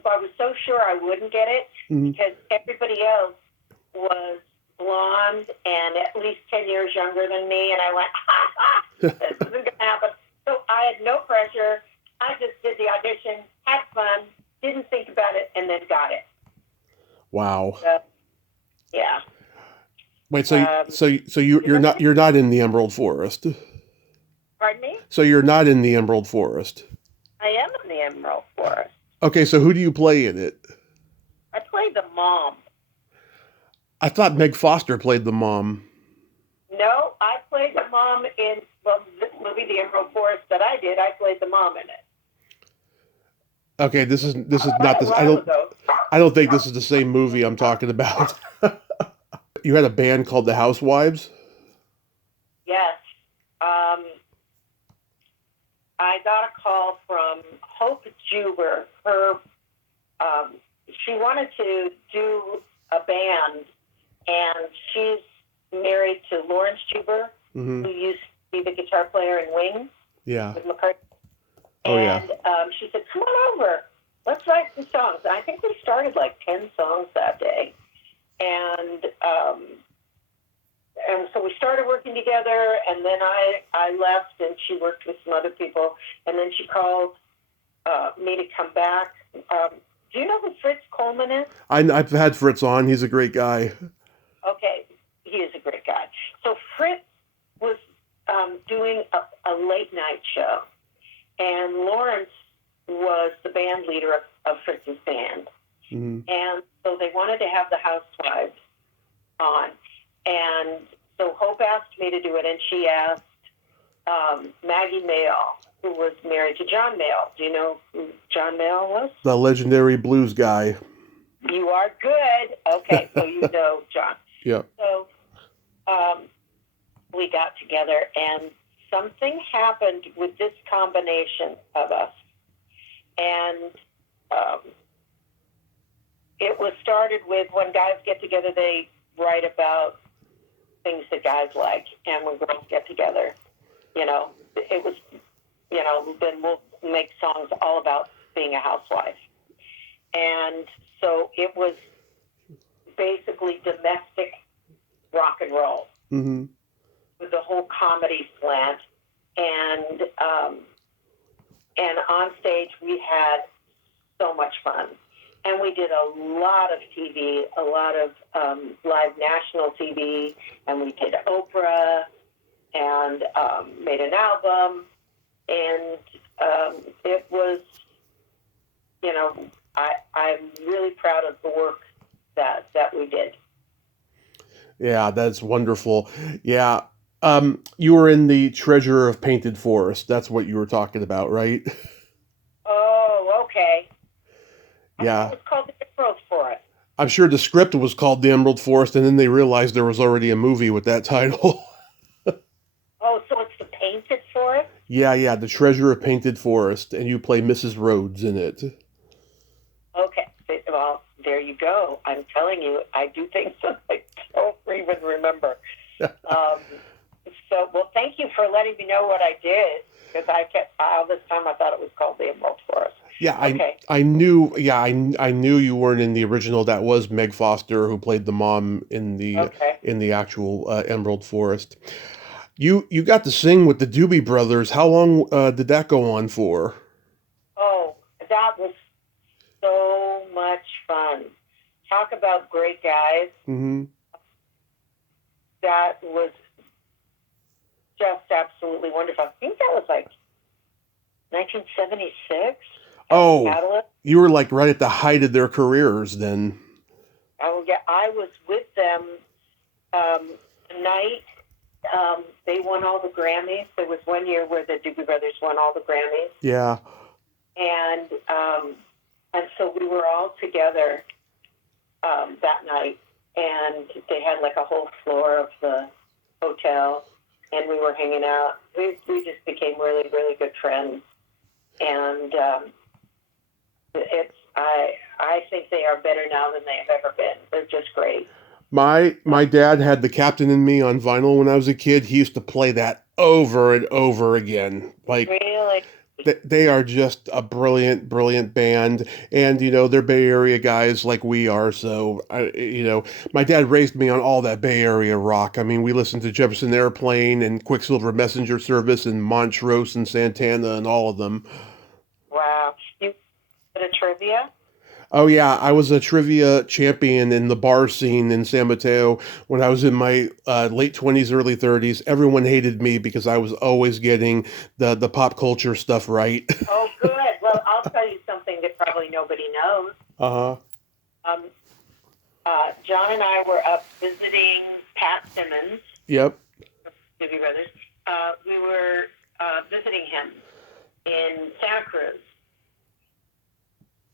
I was so sure I wouldn't get it because everybody else was blonde and at least 10 years younger than me. And I went, this isn't going to happen. So I had no pressure. I just did the audition, had fun, didn't think about it, and then got it. Wow. So, yeah. Wait, so you're not in the Emerald Forest. Pardon me? So you're not in the Emerald Forest. I am in the Emerald Forest. Okay, so who do you play in it? I play the mom. I thought Meg Foster played the mom. No, I played the mom in this movie, The Emerald Forest, that I did. I played the mom in it. Okay, this is not this. I don't think this is the same movie I'm talking about. You had a band called the Housewives? Yes. I got a call from Hope Juber. She wanted to do a band, and she's married to Lawrence Juber, who used to be the guitar player in Wings. Yeah. With McCartney. Oh, and she said, come on over. Let's write some songs. And I think we started like 10 songs that day. And so we started working together, and then I left, and she worked with some other people. And then she called me to come back. Do you know who Fritz Coleman is? I've had Fritz on. He's a great guy. Okay, he is a great guy. So Fritz was doing a late-night show. And Lawrence was the band leader of Fritz's band. Mm-hmm. And so they wanted to have the Housewives on. And so Hope asked me to do it, and she asked Maggie Mayall, who was married to John Mayall. Do you know who John Mayall was? The legendary blues guy. You are good. Okay, so you know John. Yeah. So we got together, and something happened with this combination of us. And it was started with when guys get together, they write about things that guys like. And when girls get together, it was, then we'll make songs all about being a housewife. And so it was basically domestic rock and roll. Mm-hmm. With the whole comedy slant, and on stage we had so much fun, and we did a lot of TV, a lot of live national TV, and we did Oprah, and made an album, and it was, I'm really proud of the work that we did. Yeah, that's wonderful. Yeah. You were in the Treasure of Painted Forest. That's what you were talking about, right? Oh, okay. Yeah. It was called the Emerald Forest. I'm sure the script was called The Emerald Forest, and then they realized there was already a movie with that title. Oh, so it's the Painted Forest? Yeah, the Treasure of Painted Forest, and you play Mrs. Rhodes in it. Okay. Well, there you go. I'm telling you, I do things that I don't even remember. So, well, thank you for letting me know what I did, because all this time I thought it was called the Emerald Forest. Yeah, okay. I knew you weren't in the original. That was Meg Foster who played the mom in the actual Emerald Forest. You got to sing with the Doobie Brothers. How long did that go on for? Oh, that was so much fun. Talk about great guys. Mm-hmm. That was just absolutely wonderful. I think that was like 1976. Oh, Catalyst. you were like right at the height of their careers then. Oh, yeah, I was with them the night they won all the Grammys. There was one year where the Doobie Brothers won all the Grammys. Yeah. And so we were all together that night, and they had like a whole floor of the hotel, and we were hanging out. We just became really, really good friends, and I think they are better now than they have ever been. They're just great. My dad had The Captain and Me on vinyl when I was a kid. He used to play that over and over again. Like, Really? they are just a brilliant, brilliant band. And, they're Bay Area guys like we are. So, my dad raised me on all that Bay Area rock. I mean, we listened to Jefferson Airplane and Quicksilver Messenger Service and Montrose and Santana and all of them. Wow. You did a trivia? Oh yeah, I was a trivia champion in the bar scene in San Mateo when I was in my late 20s, early 30s. Everyone hated me because I was always getting the pop culture stuff right. Oh, good. Well, I'll tell you something that probably nobody knows. Uh-huh. John and I were up visiting Pat Simmons. Yep. Doobie Brothers. We were visiting him in Santa Cruz.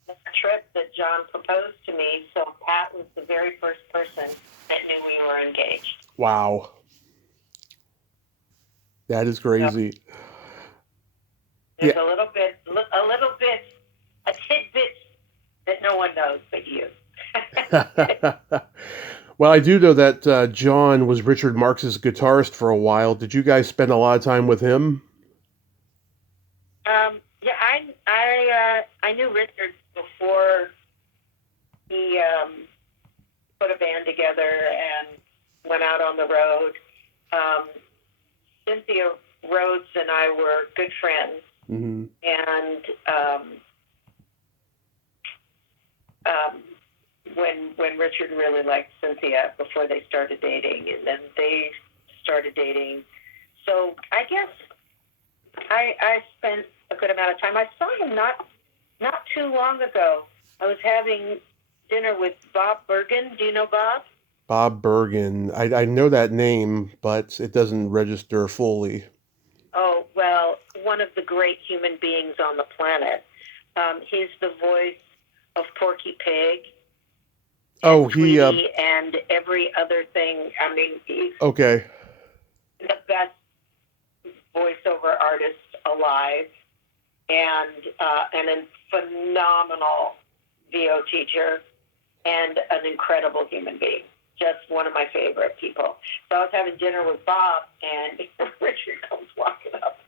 A trip that John proposed to me, so Pat was the very first person that knew we were engaged. Wow. That is crazy. There's a little bit, a tidbit that no one knows but you. Well, I do know that John was Richard Marx's guitarist for a while. Did you guys spend a lot of time with him? Yeah, I knew Richard before he put a band together and went out on the road. Cynthia Rhodes and I were good friends, mm-hmm. and when Richard really liked Cynthia before they started dating, and then they started dating. So I guess I spent a good amount of time. I saw him not too long ago. I was having dinner with Bob Bergen. Do you know Bob? Bob Bergen. I know that name, but it doesn't register fully. Oh, well, one of the great human beings on the planet. He's the voice of Porky Pig. Oh, Tweety and every other thing. I mean, he's okay. The best voiceover artist alive, and a phenomenal VO teacher, and an incredible human being. Just one of my favorite people. So I was having dinner with Bob, and Richard comes walking up.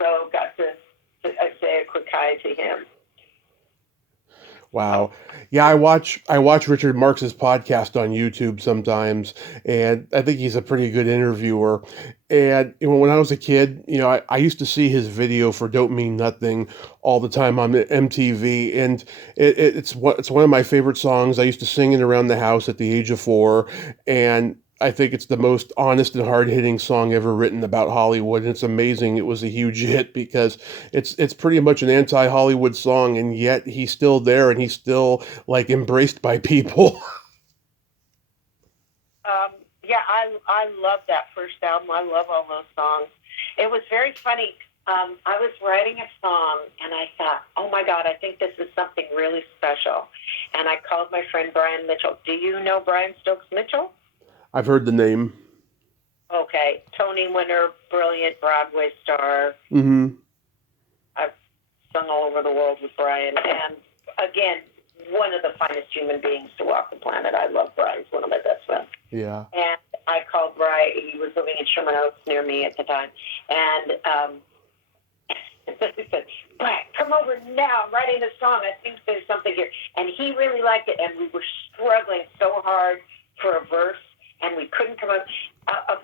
So got to say a quick hi to him. Wow. Yeah, I watch Richard Marx's podcast on YouTube sometimes, and I think he's a pretty good interviewer. And when I was a kid, I used to see his video for Don't Mean Nothing all the time on MTV, and it's one of my favorite songs. I used to sing it around the house at the age of 4, and I think it's the most honest and hard-hitting song ever written about Hollywood. And it's amazing it was a huge hit because it's pretty much an anti-Hollywood song, and yet he's still there and he's still like embraced by people. Yeah, I love that first album. I love all those songs. It was very funny. I was writing a song, and I thought, oh, my God, I think this is something really special. And I called my friend Brian Mitchell. Do you know Brian Stokes Mitchell? I've heard the name. Okay. Toni winner, brilliant Broadway star. Mm-hmm. I've sung all over the world with Brian. And, again, one of the finest human beings to walk the planet. I love Brian. He's one of my best friends. Yeah. And I called Brian. He was living in Sherman Oaks near me at the time. And he said, Brian, come over now. I'm writing a song. I think there's something here. And he really liked it. And we were struggling so hard for a verse. And we couldn't come up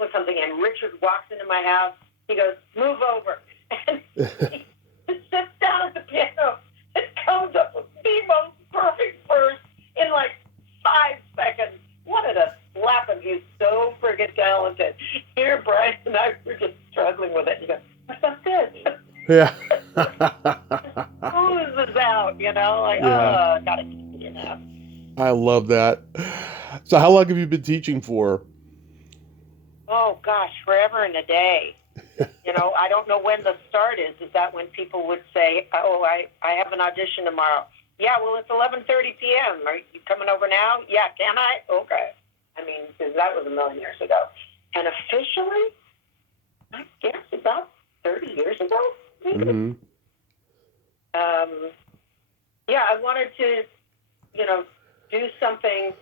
with something. And Richard walks into my house. He goes, move over. And he sits down at the piano and comes up with the most perfect verse in like 5 seconds. Wanted to slap him. He's so friggin' talented. Here, Brian and I were just struggling with it. He goes, what's up, good? Yeah. Who is this out? while. Like, Yeah. gotta, you know. I love that. So how long have you been teaching for? Oh gosh, forever and a day. You know, I don't know when the start is. Is that when people would say, "Oh, I have an audition tomorrow"? Yeah, well, it's 11:30 p.m. Are you coming over now? Yeah, can I? Okay. I mean, because that was a million years ago. And officially, I guess about 30 years ago, maybe. Mm-hmm. Yeah, I wanted to, you know, do something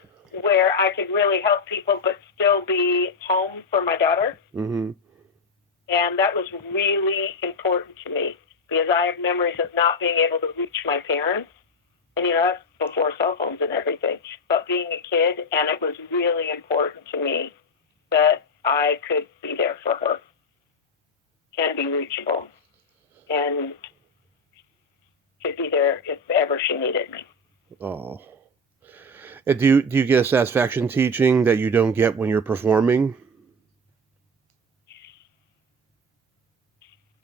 where I could really help people, but still be home for my daughter. Mm-hmm. And that was really important to me because I have memories of not being able to reach my parents. And, you know, that's before cell phones and everything. But being a kid, and it was really important to me that I could be there for her and be reachable and could be there if ever she needed me. Oh. And do you get a satisfaction teaching that you don't get when you're performing?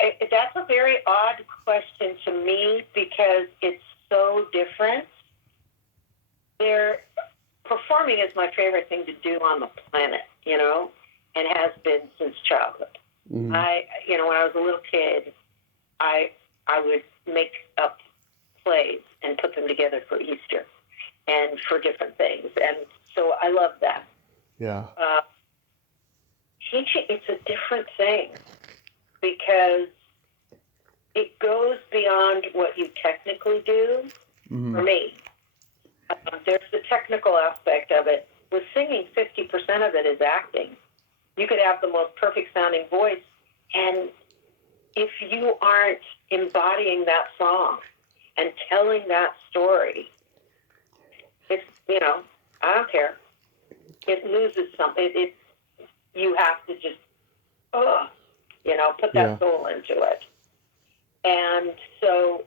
That's a very odd question to me because it's so different. Performing is my favorite thing to do on the planet, you know, and has been since childhood. Mm-hmm. When I was a little kid, I would make up plays and put them together for Easter and for different things, and so I love that. Yeah. Teaching, it's a different thing because it goes beyond what you technically do. Mm-hmm. For me, there's the technical aspect of it. With singing, 50% of it is acting. You could have the most perfect sounding voice, and if you aren't embodying that song and telling that story, it's, you know, I don't care. It loses something. You have to just, put that soul into it. And so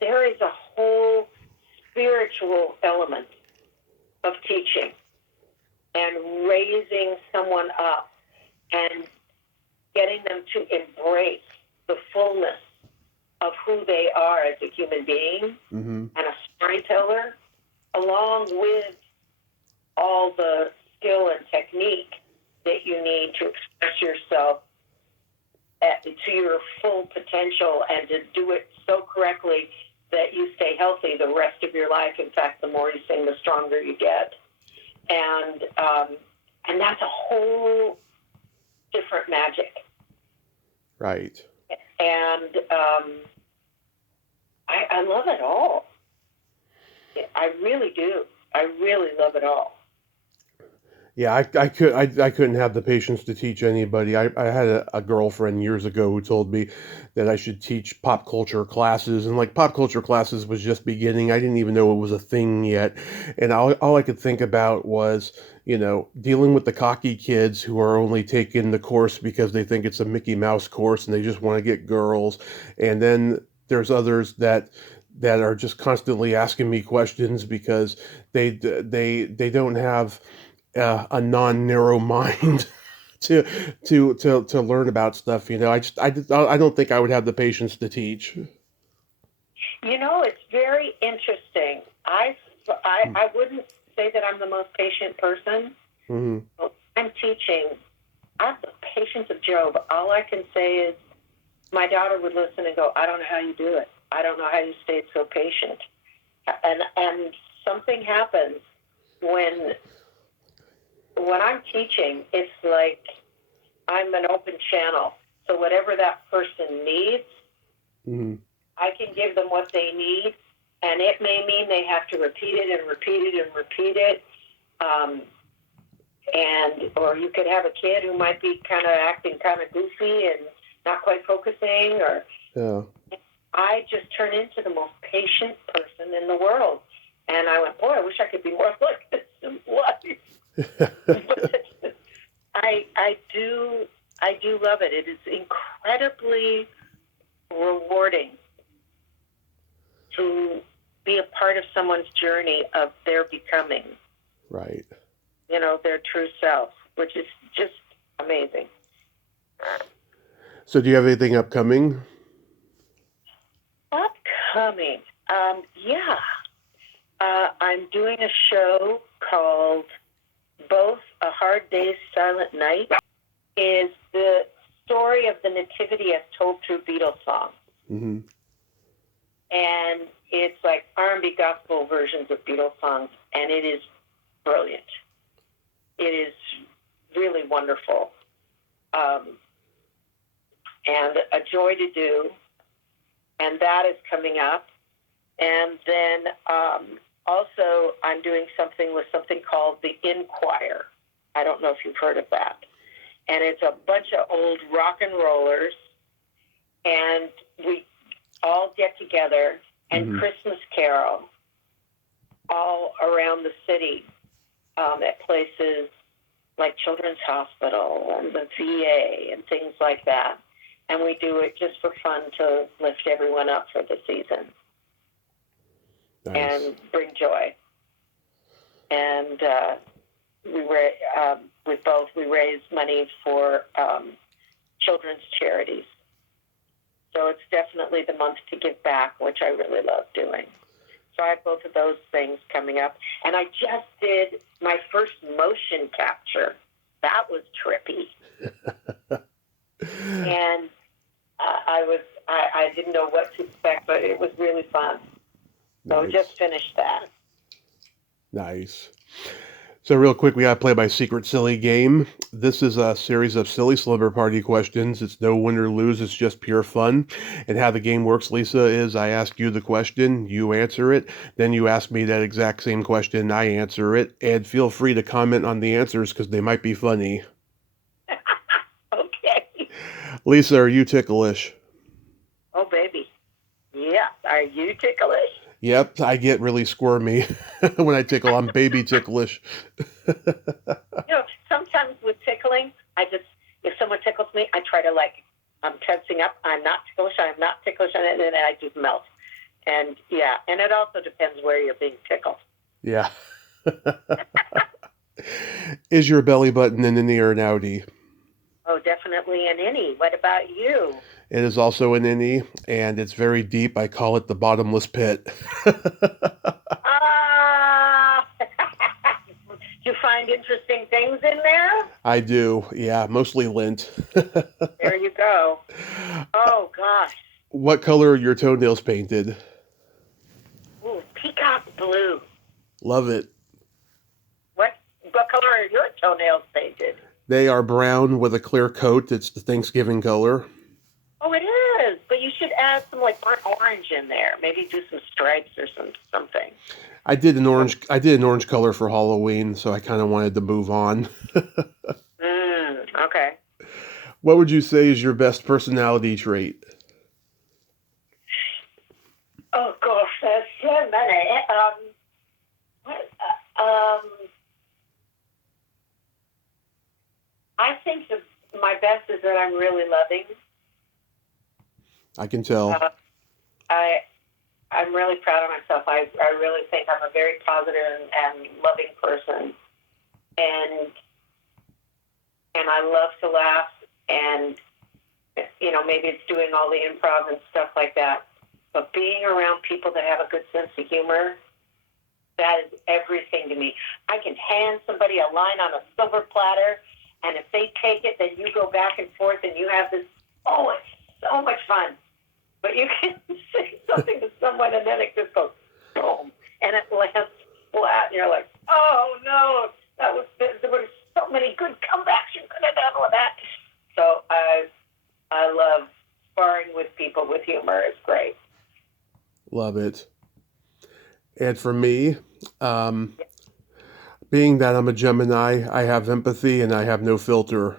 there is a whole spiritual element of teaching and raising someone up and getting them to embrace the fullness of who they are as a human being Mm-hmm. and a storyteller, along with all the skill and technique that you need to express yourself to your full potential and to do it so correctly that you stay healthy the rest of your life. In fact, the more you sing, the stronger you get. And that's a whole different magic. Right. And I love it all. I really do. I really love it all. Yeah, I couldn't have the patience to teach anybody. I had a girlfriend years ago who told me that I should teach pop culture classes, and like pop culture classes was just beginning. I didn't even know it was a thing yet, and all I could think about was, dealing with the cocky kids who are only taking the course because they think it's a Mickey Mouse course and they just want to get girls, and then there's others that are just constantly asking me questions because they don't have a non-narrow mind to learn about stuff. I don't think I would have the patience to teach. It's very interesting. I wouldn't say that I'm the most patient person. Mm-hmm. I'm teaching. I have the patience of Job. All I can say is my daughter would listen and go, "I don't know how you do it. I don't know how you stayed so patient." And something happens when I'm teaching. It's like I'm an open channel. So whatever that person needs, Mm-hmm. I can give them what they need, and it may mean they have to repeat it and repeat it and repeat it. Or you could have a kid who might be kind of acting kind of goofy and not quite focusing, or I just turn into the most patient person in the world. And I went, boy, I wish I could be more like this in life. I do love it. It is incredibly rewarding to be a part of someone's journey of their becoming. Right. Their true self, which is just amazing. So do you have anything upcoming? Upcoming. Yeah. I'm doing a show called Both a Hard Day's Silent Night. Is the story of the Nativity as told through Beatles songs. Mm-hmm. And it's like R&B gospel versions of Beatles songs, and it is brilliant. It is really wonderful. And a joy to do. And that is coming up. And then also I'm doing something with something called The Inquirer. I don't know if you've heard of that. And it's a bunch of old rock and rollers, and we all get together and Christmas carol all around the city at places like Children's Hospital and the VA and things like that. And we do it just for fun to lift everyone up for the season. Nice. And bring joy. And we raise money for children's charities. So it's definitely the month to give back, which I really love doing. So I have both of those things coming up. And I just did my first motion capture. That was trippy. And I didn't know what to expect, but it was really fun. So Nice. just finished that. Nice. So real quick, we got to play my secret silly game. This is a series of silly slumber party questions. It's no win or lose. It's just pure fun. And how the game works, Lisa, is I ask you the question, you answer it, then you ask me that exact same question, I answer it, and feel free to comment on the answers because they might be funny. Okay. Lisa, are you ticklish? Oh, baby. Yeah. Are you ticklish? Yep, I get really squirmy when I tickle. I'm baby ticklish. Sometimes with tickling, if someone tickles me, I try to I'm tensing up. I'm not ticklish, and then I just melt. And yeah, and it also depends where you're being tickled. Yeah. Is your belly button an innie or an outie? Oh, definitely an innie. What about you? It is also an innie, and it's very deep. I call it the bottomless pit. You find interesting things in there? I do, yeah, mostly lint. There you go. Oh, gosh. What color are your toenails painted? Ooh, peacock blue. Love it. What color are your toenails painted? They are brown with a clear coat. It's the Thanksgiving color. Oh, it is. But you should add some burnt orange in there. Maybe do some stripes or something. I did an orange color for Halloween, so I kind of wanted to move on. Okay. What would you say is your best personality trait? Oh gosh, there's so many. I think my best is that I'm really loving. I can tell. I'm really proud of myself. I really think I'm a very positive and loving person, and I love to laugh, and maybe it's doing all the improv and stuff like that. But being around people that have a good sense of humor, that is everything to me. I can hand somebody a line on a silver platter, and if they take it, then you go back and forth, and you have this. Oh, it's so much fun. But you can say something to someone, and then it just goes boom, and it lands flat, and you're like, oh no, there were so many good comebacks you could have done with that. So I love sparring with people with humor. It's great. Love it. And for me, being that I'm a Gemini, I have empathy and I have no filter.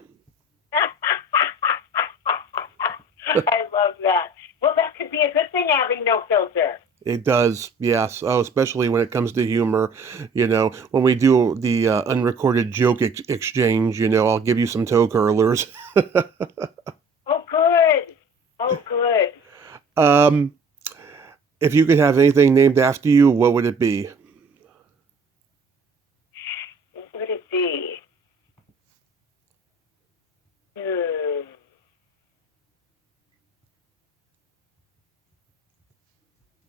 I love that. Well, that could be a good thing, having no filter. It does, yes. Oh, especially when it comes to humor. When we do the unrecorded joke exchange, I'll give you some toe curlers. Oh, good. Oh, good. If you could have anything named after you, what would it be? What would it be?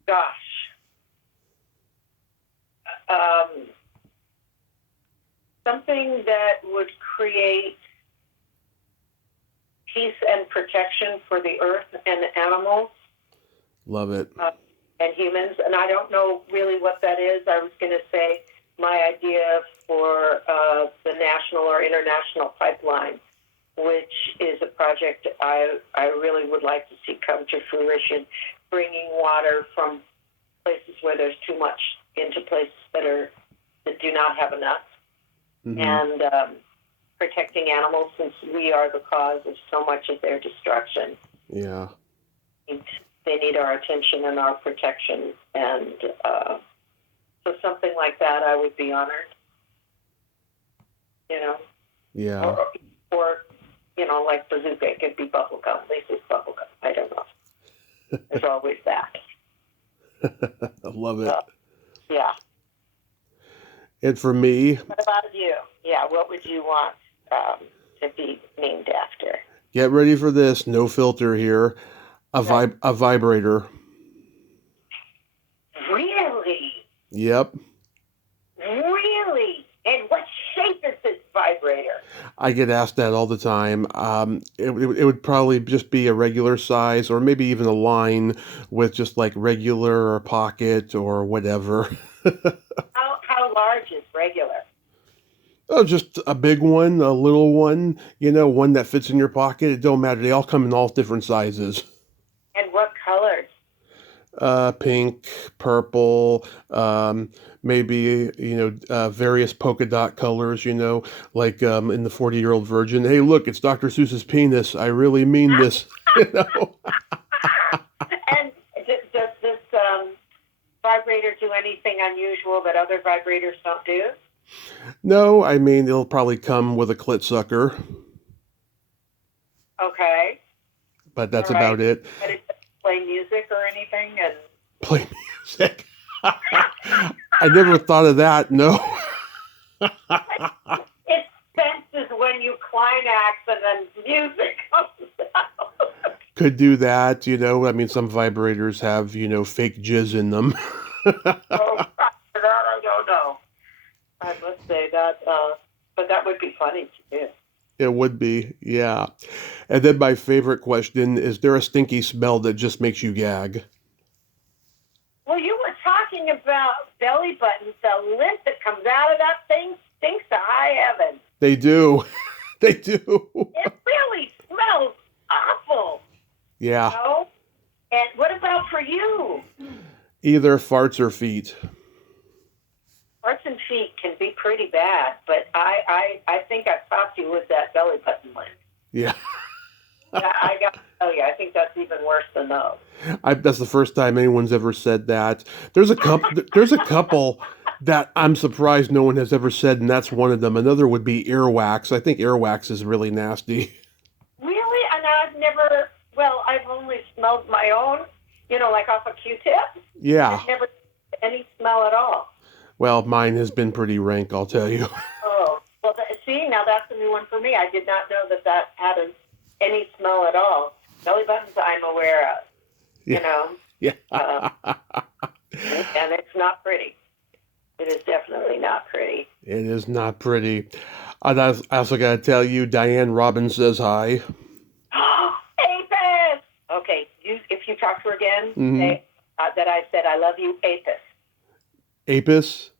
Gosh. something that would create peace and protection for the earth and animals. Love it. And humans. And I don't know really what that is. I was going to say my idea for the national or international pipeline, which is a project I really would like to see come to fruition, bringing water from places where there's too much into places that do not have enough, and protecting animals, since we are the cause of so much of their destruction. Yeah. They need our attention and our protection, and so something like that, I would be honored. Yeah. Or like Bazooka, it could be bubblegum. Lisa's bubblegum. I don't know. There's always that. I love it. Yeah. And for me... What about you? Yeah, what would you want to be named after? Get ready for this. No filter here. A vibrator. Really? Yep. Really? And what shape is this vibrator? I get asked that all the time. It would probably just be a regular size, or maybe even a line with just like regular or pocket or whatever. How large is regular? Oh, just a big one, a little one, one that fits in your pocket. It don't matter. They all come in all different sizes. And what colors? Pink, purple, maybe, various polka dot colors, like in the 40-Year-Old Virgin. Hey, look, it's Dr. Seuss's penis. I really mean this. And does this vibrator do anything unusual that other vibrators don't do? No, I mean, it'll probably come with a clit sucker. Okay. But that's about it. But it doesn't play music or anything? And play music? I never thought of that, no. It senses when you climax and then music comes out. Could do that, I mean, some vibrators have, fake jizz in them. That I don't know. I must say that, but that would be funny to do. It would be, yeah. And then my favorite question, is there a stinky smell that just makes you gag? Well, you were talking about belly buttons. The lint that comes out of that thing stinks to high heaven. They do. They do. It really smells awful. Yeah. And what about for you? Either farts or feet. Farts and feet can be pretty bad, but I think I've topped you with that belly button lint. Yeah. I got to tell you, I think that's even worse than those. That's the first time anyone's ever said that. There's a couple that I'm surprised no one has ever said, and that's one of them. Another would be earwax. I think earwax is really nasty. Really? And I've only smelled my own, like off a Q-tip. Yeah. I've never any smell at all. Well, mine has been pretty rank, I'll tell you. Oh, well, see, now that's a new one for me. I did not know that had any smell at all. Belly buttons I'm aware of, Yeah. And it's not pretty. It is definitely not pretty. It is not pretty. I also got to tell you, Diane Robbins says hi. Apis! Okay, if you talk to her again, say that I said I love you, Apis. Apis?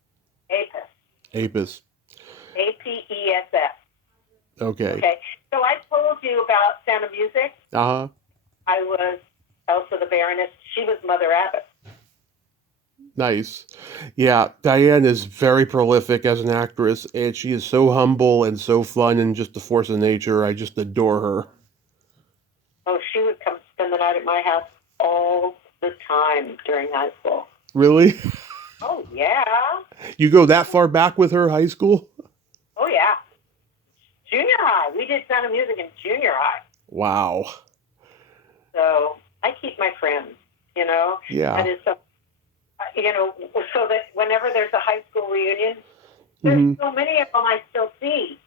Apis. Apis. Apess. Okay. So I told you about Sound of Music. Uh-huh. I was Elsa the Baroness. She was Mother Abbott. Nice. Yeah, Diane is very prolific as an actress, and she is so humble and so fun and just a force of nature. I just adore her. Oh, she would come spend the night at my house all the time during high school. Really? Oh, yeah. You go that far back with her, high school? Oh, yeah. Junior high. We did Sound of Music in junior high. Wow. So I keep my friends, Yeah. That is so, so that whenever there's a high school reunion, there's so many of them I still see,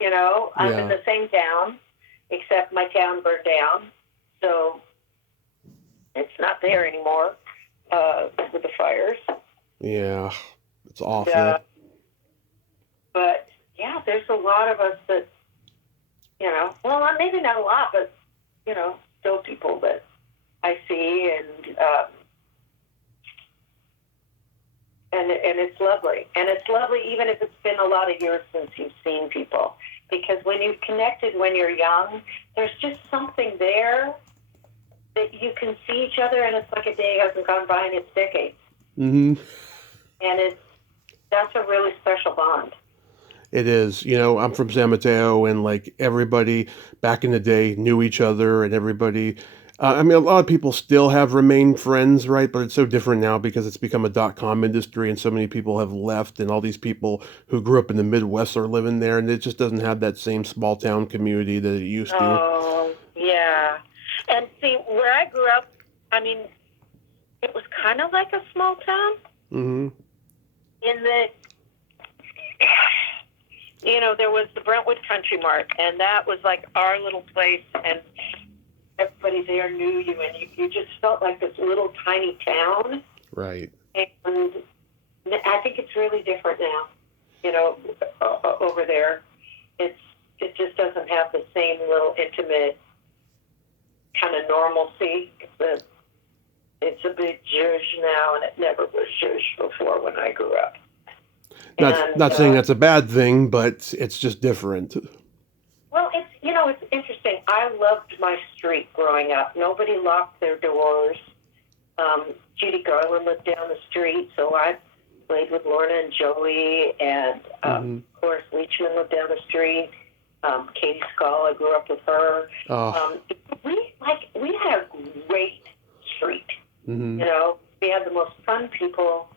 I'm in the same town, except my town burned down. So it's not there anymore with the fires. Yeah. It's awful. But, there's a lot of us that, well, maybe not a lot, but, still people that I see, and it's lovely. And it's lovely even if it's been a lot of years since you've seen people. Because when you've connected when you're young, there's just something there that you can see each other, and it's like a day hasn't gone by and it's decades. Mm-hmm. And that's a really special bond. It is. I'm from San Mateo, and like everybody back in the day knew each other, and everybody. I mean, a lot of people still have remained friends, right? But it's so different now because it's become a .com industry, and so many people have left, and all these people who grew up in the Midwest are living there, and it just doesn't have that same small town community that it used to. Oh, yeah. And see, where I grew up, I mean, it was kind of like a small town. Mm-hmm. In that, there was the Brentwood Country Mart, and that was like our little place, and everybody there knew you, and you just felt like this little tiny town. Right. And I think it's really different now, over there. It just doesn't have the same little intimate kind of normalcy. It's a big zhuzh now, and it never was zhuzh before when I grew up. Not saying that's a bad thing, but it's just different. Well, it's interesting. I loved my street growing up. Nobody locked their doors. Judy Garland lived down the street, so I played with Lorna and Joey, and of course, Leachman lived down the street. Katie Skull, I grew up with her. Oh. We had a great street. Mm-hmm. We had the most fun people,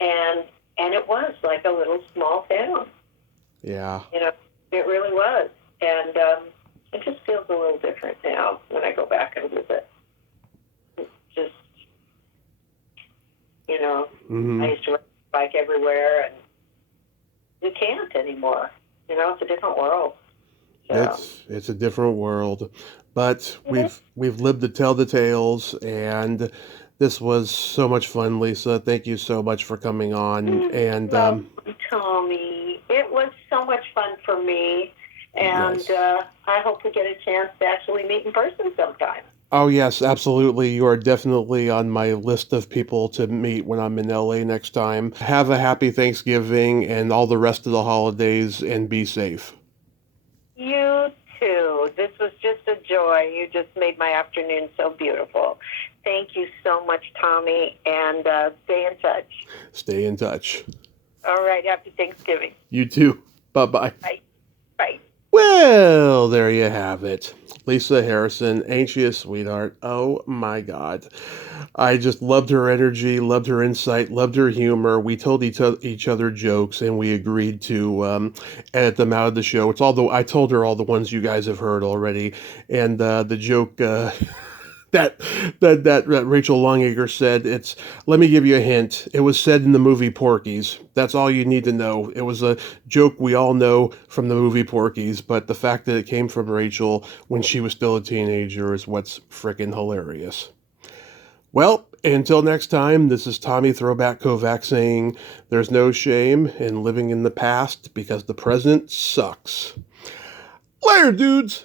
and it was like a little small town. Yeah. It really was. And it just feels a little different now when I go back and visit. It's just, I used to ride a bike everywhere, and you can't anymore. It's a different world. So. It's a different world. But we've lived to tell the tales, and this was so much fun, Lisa. Thank you so much for coming on. And Tommy, it was so much fun for me. And yes. I hope we get a chance to actually meet in person sometime. Oh, yes, absolutely. You are definitely on my list of people to meet when I'm in LA next time. Have a happy Thanksgiving and all the rest of the holidays, and be safe. You too. This was just a joy. You just made my afternoon so beautiful. Thank you so much, Tommy, and stay in touch. Stay in touch. All right. Happy Thanksgiving. You too. Bye-bye. Bye. Bye. Well, there you have it. Lisa Harrison, ain't she a sweetheart? Oh my God. I just loved her energy, loved her insight, loved her humor. We told each other jokes, and we agreed to edit them out of the show. I told her all the ones you guys have heard already. And the joke that Rachel Longacre said, let me give you a hint. It was said in the movie Porky's. That's all you need to know. It was a joke we all know from the movie Porky's, but the fact that it came from Rachel when she was still a teenager is what's frickin' hilarious. Well, until next time, this is Tommy Throwback Kovac saying there's no shame in living in the past because the present sucks. Later, dudes!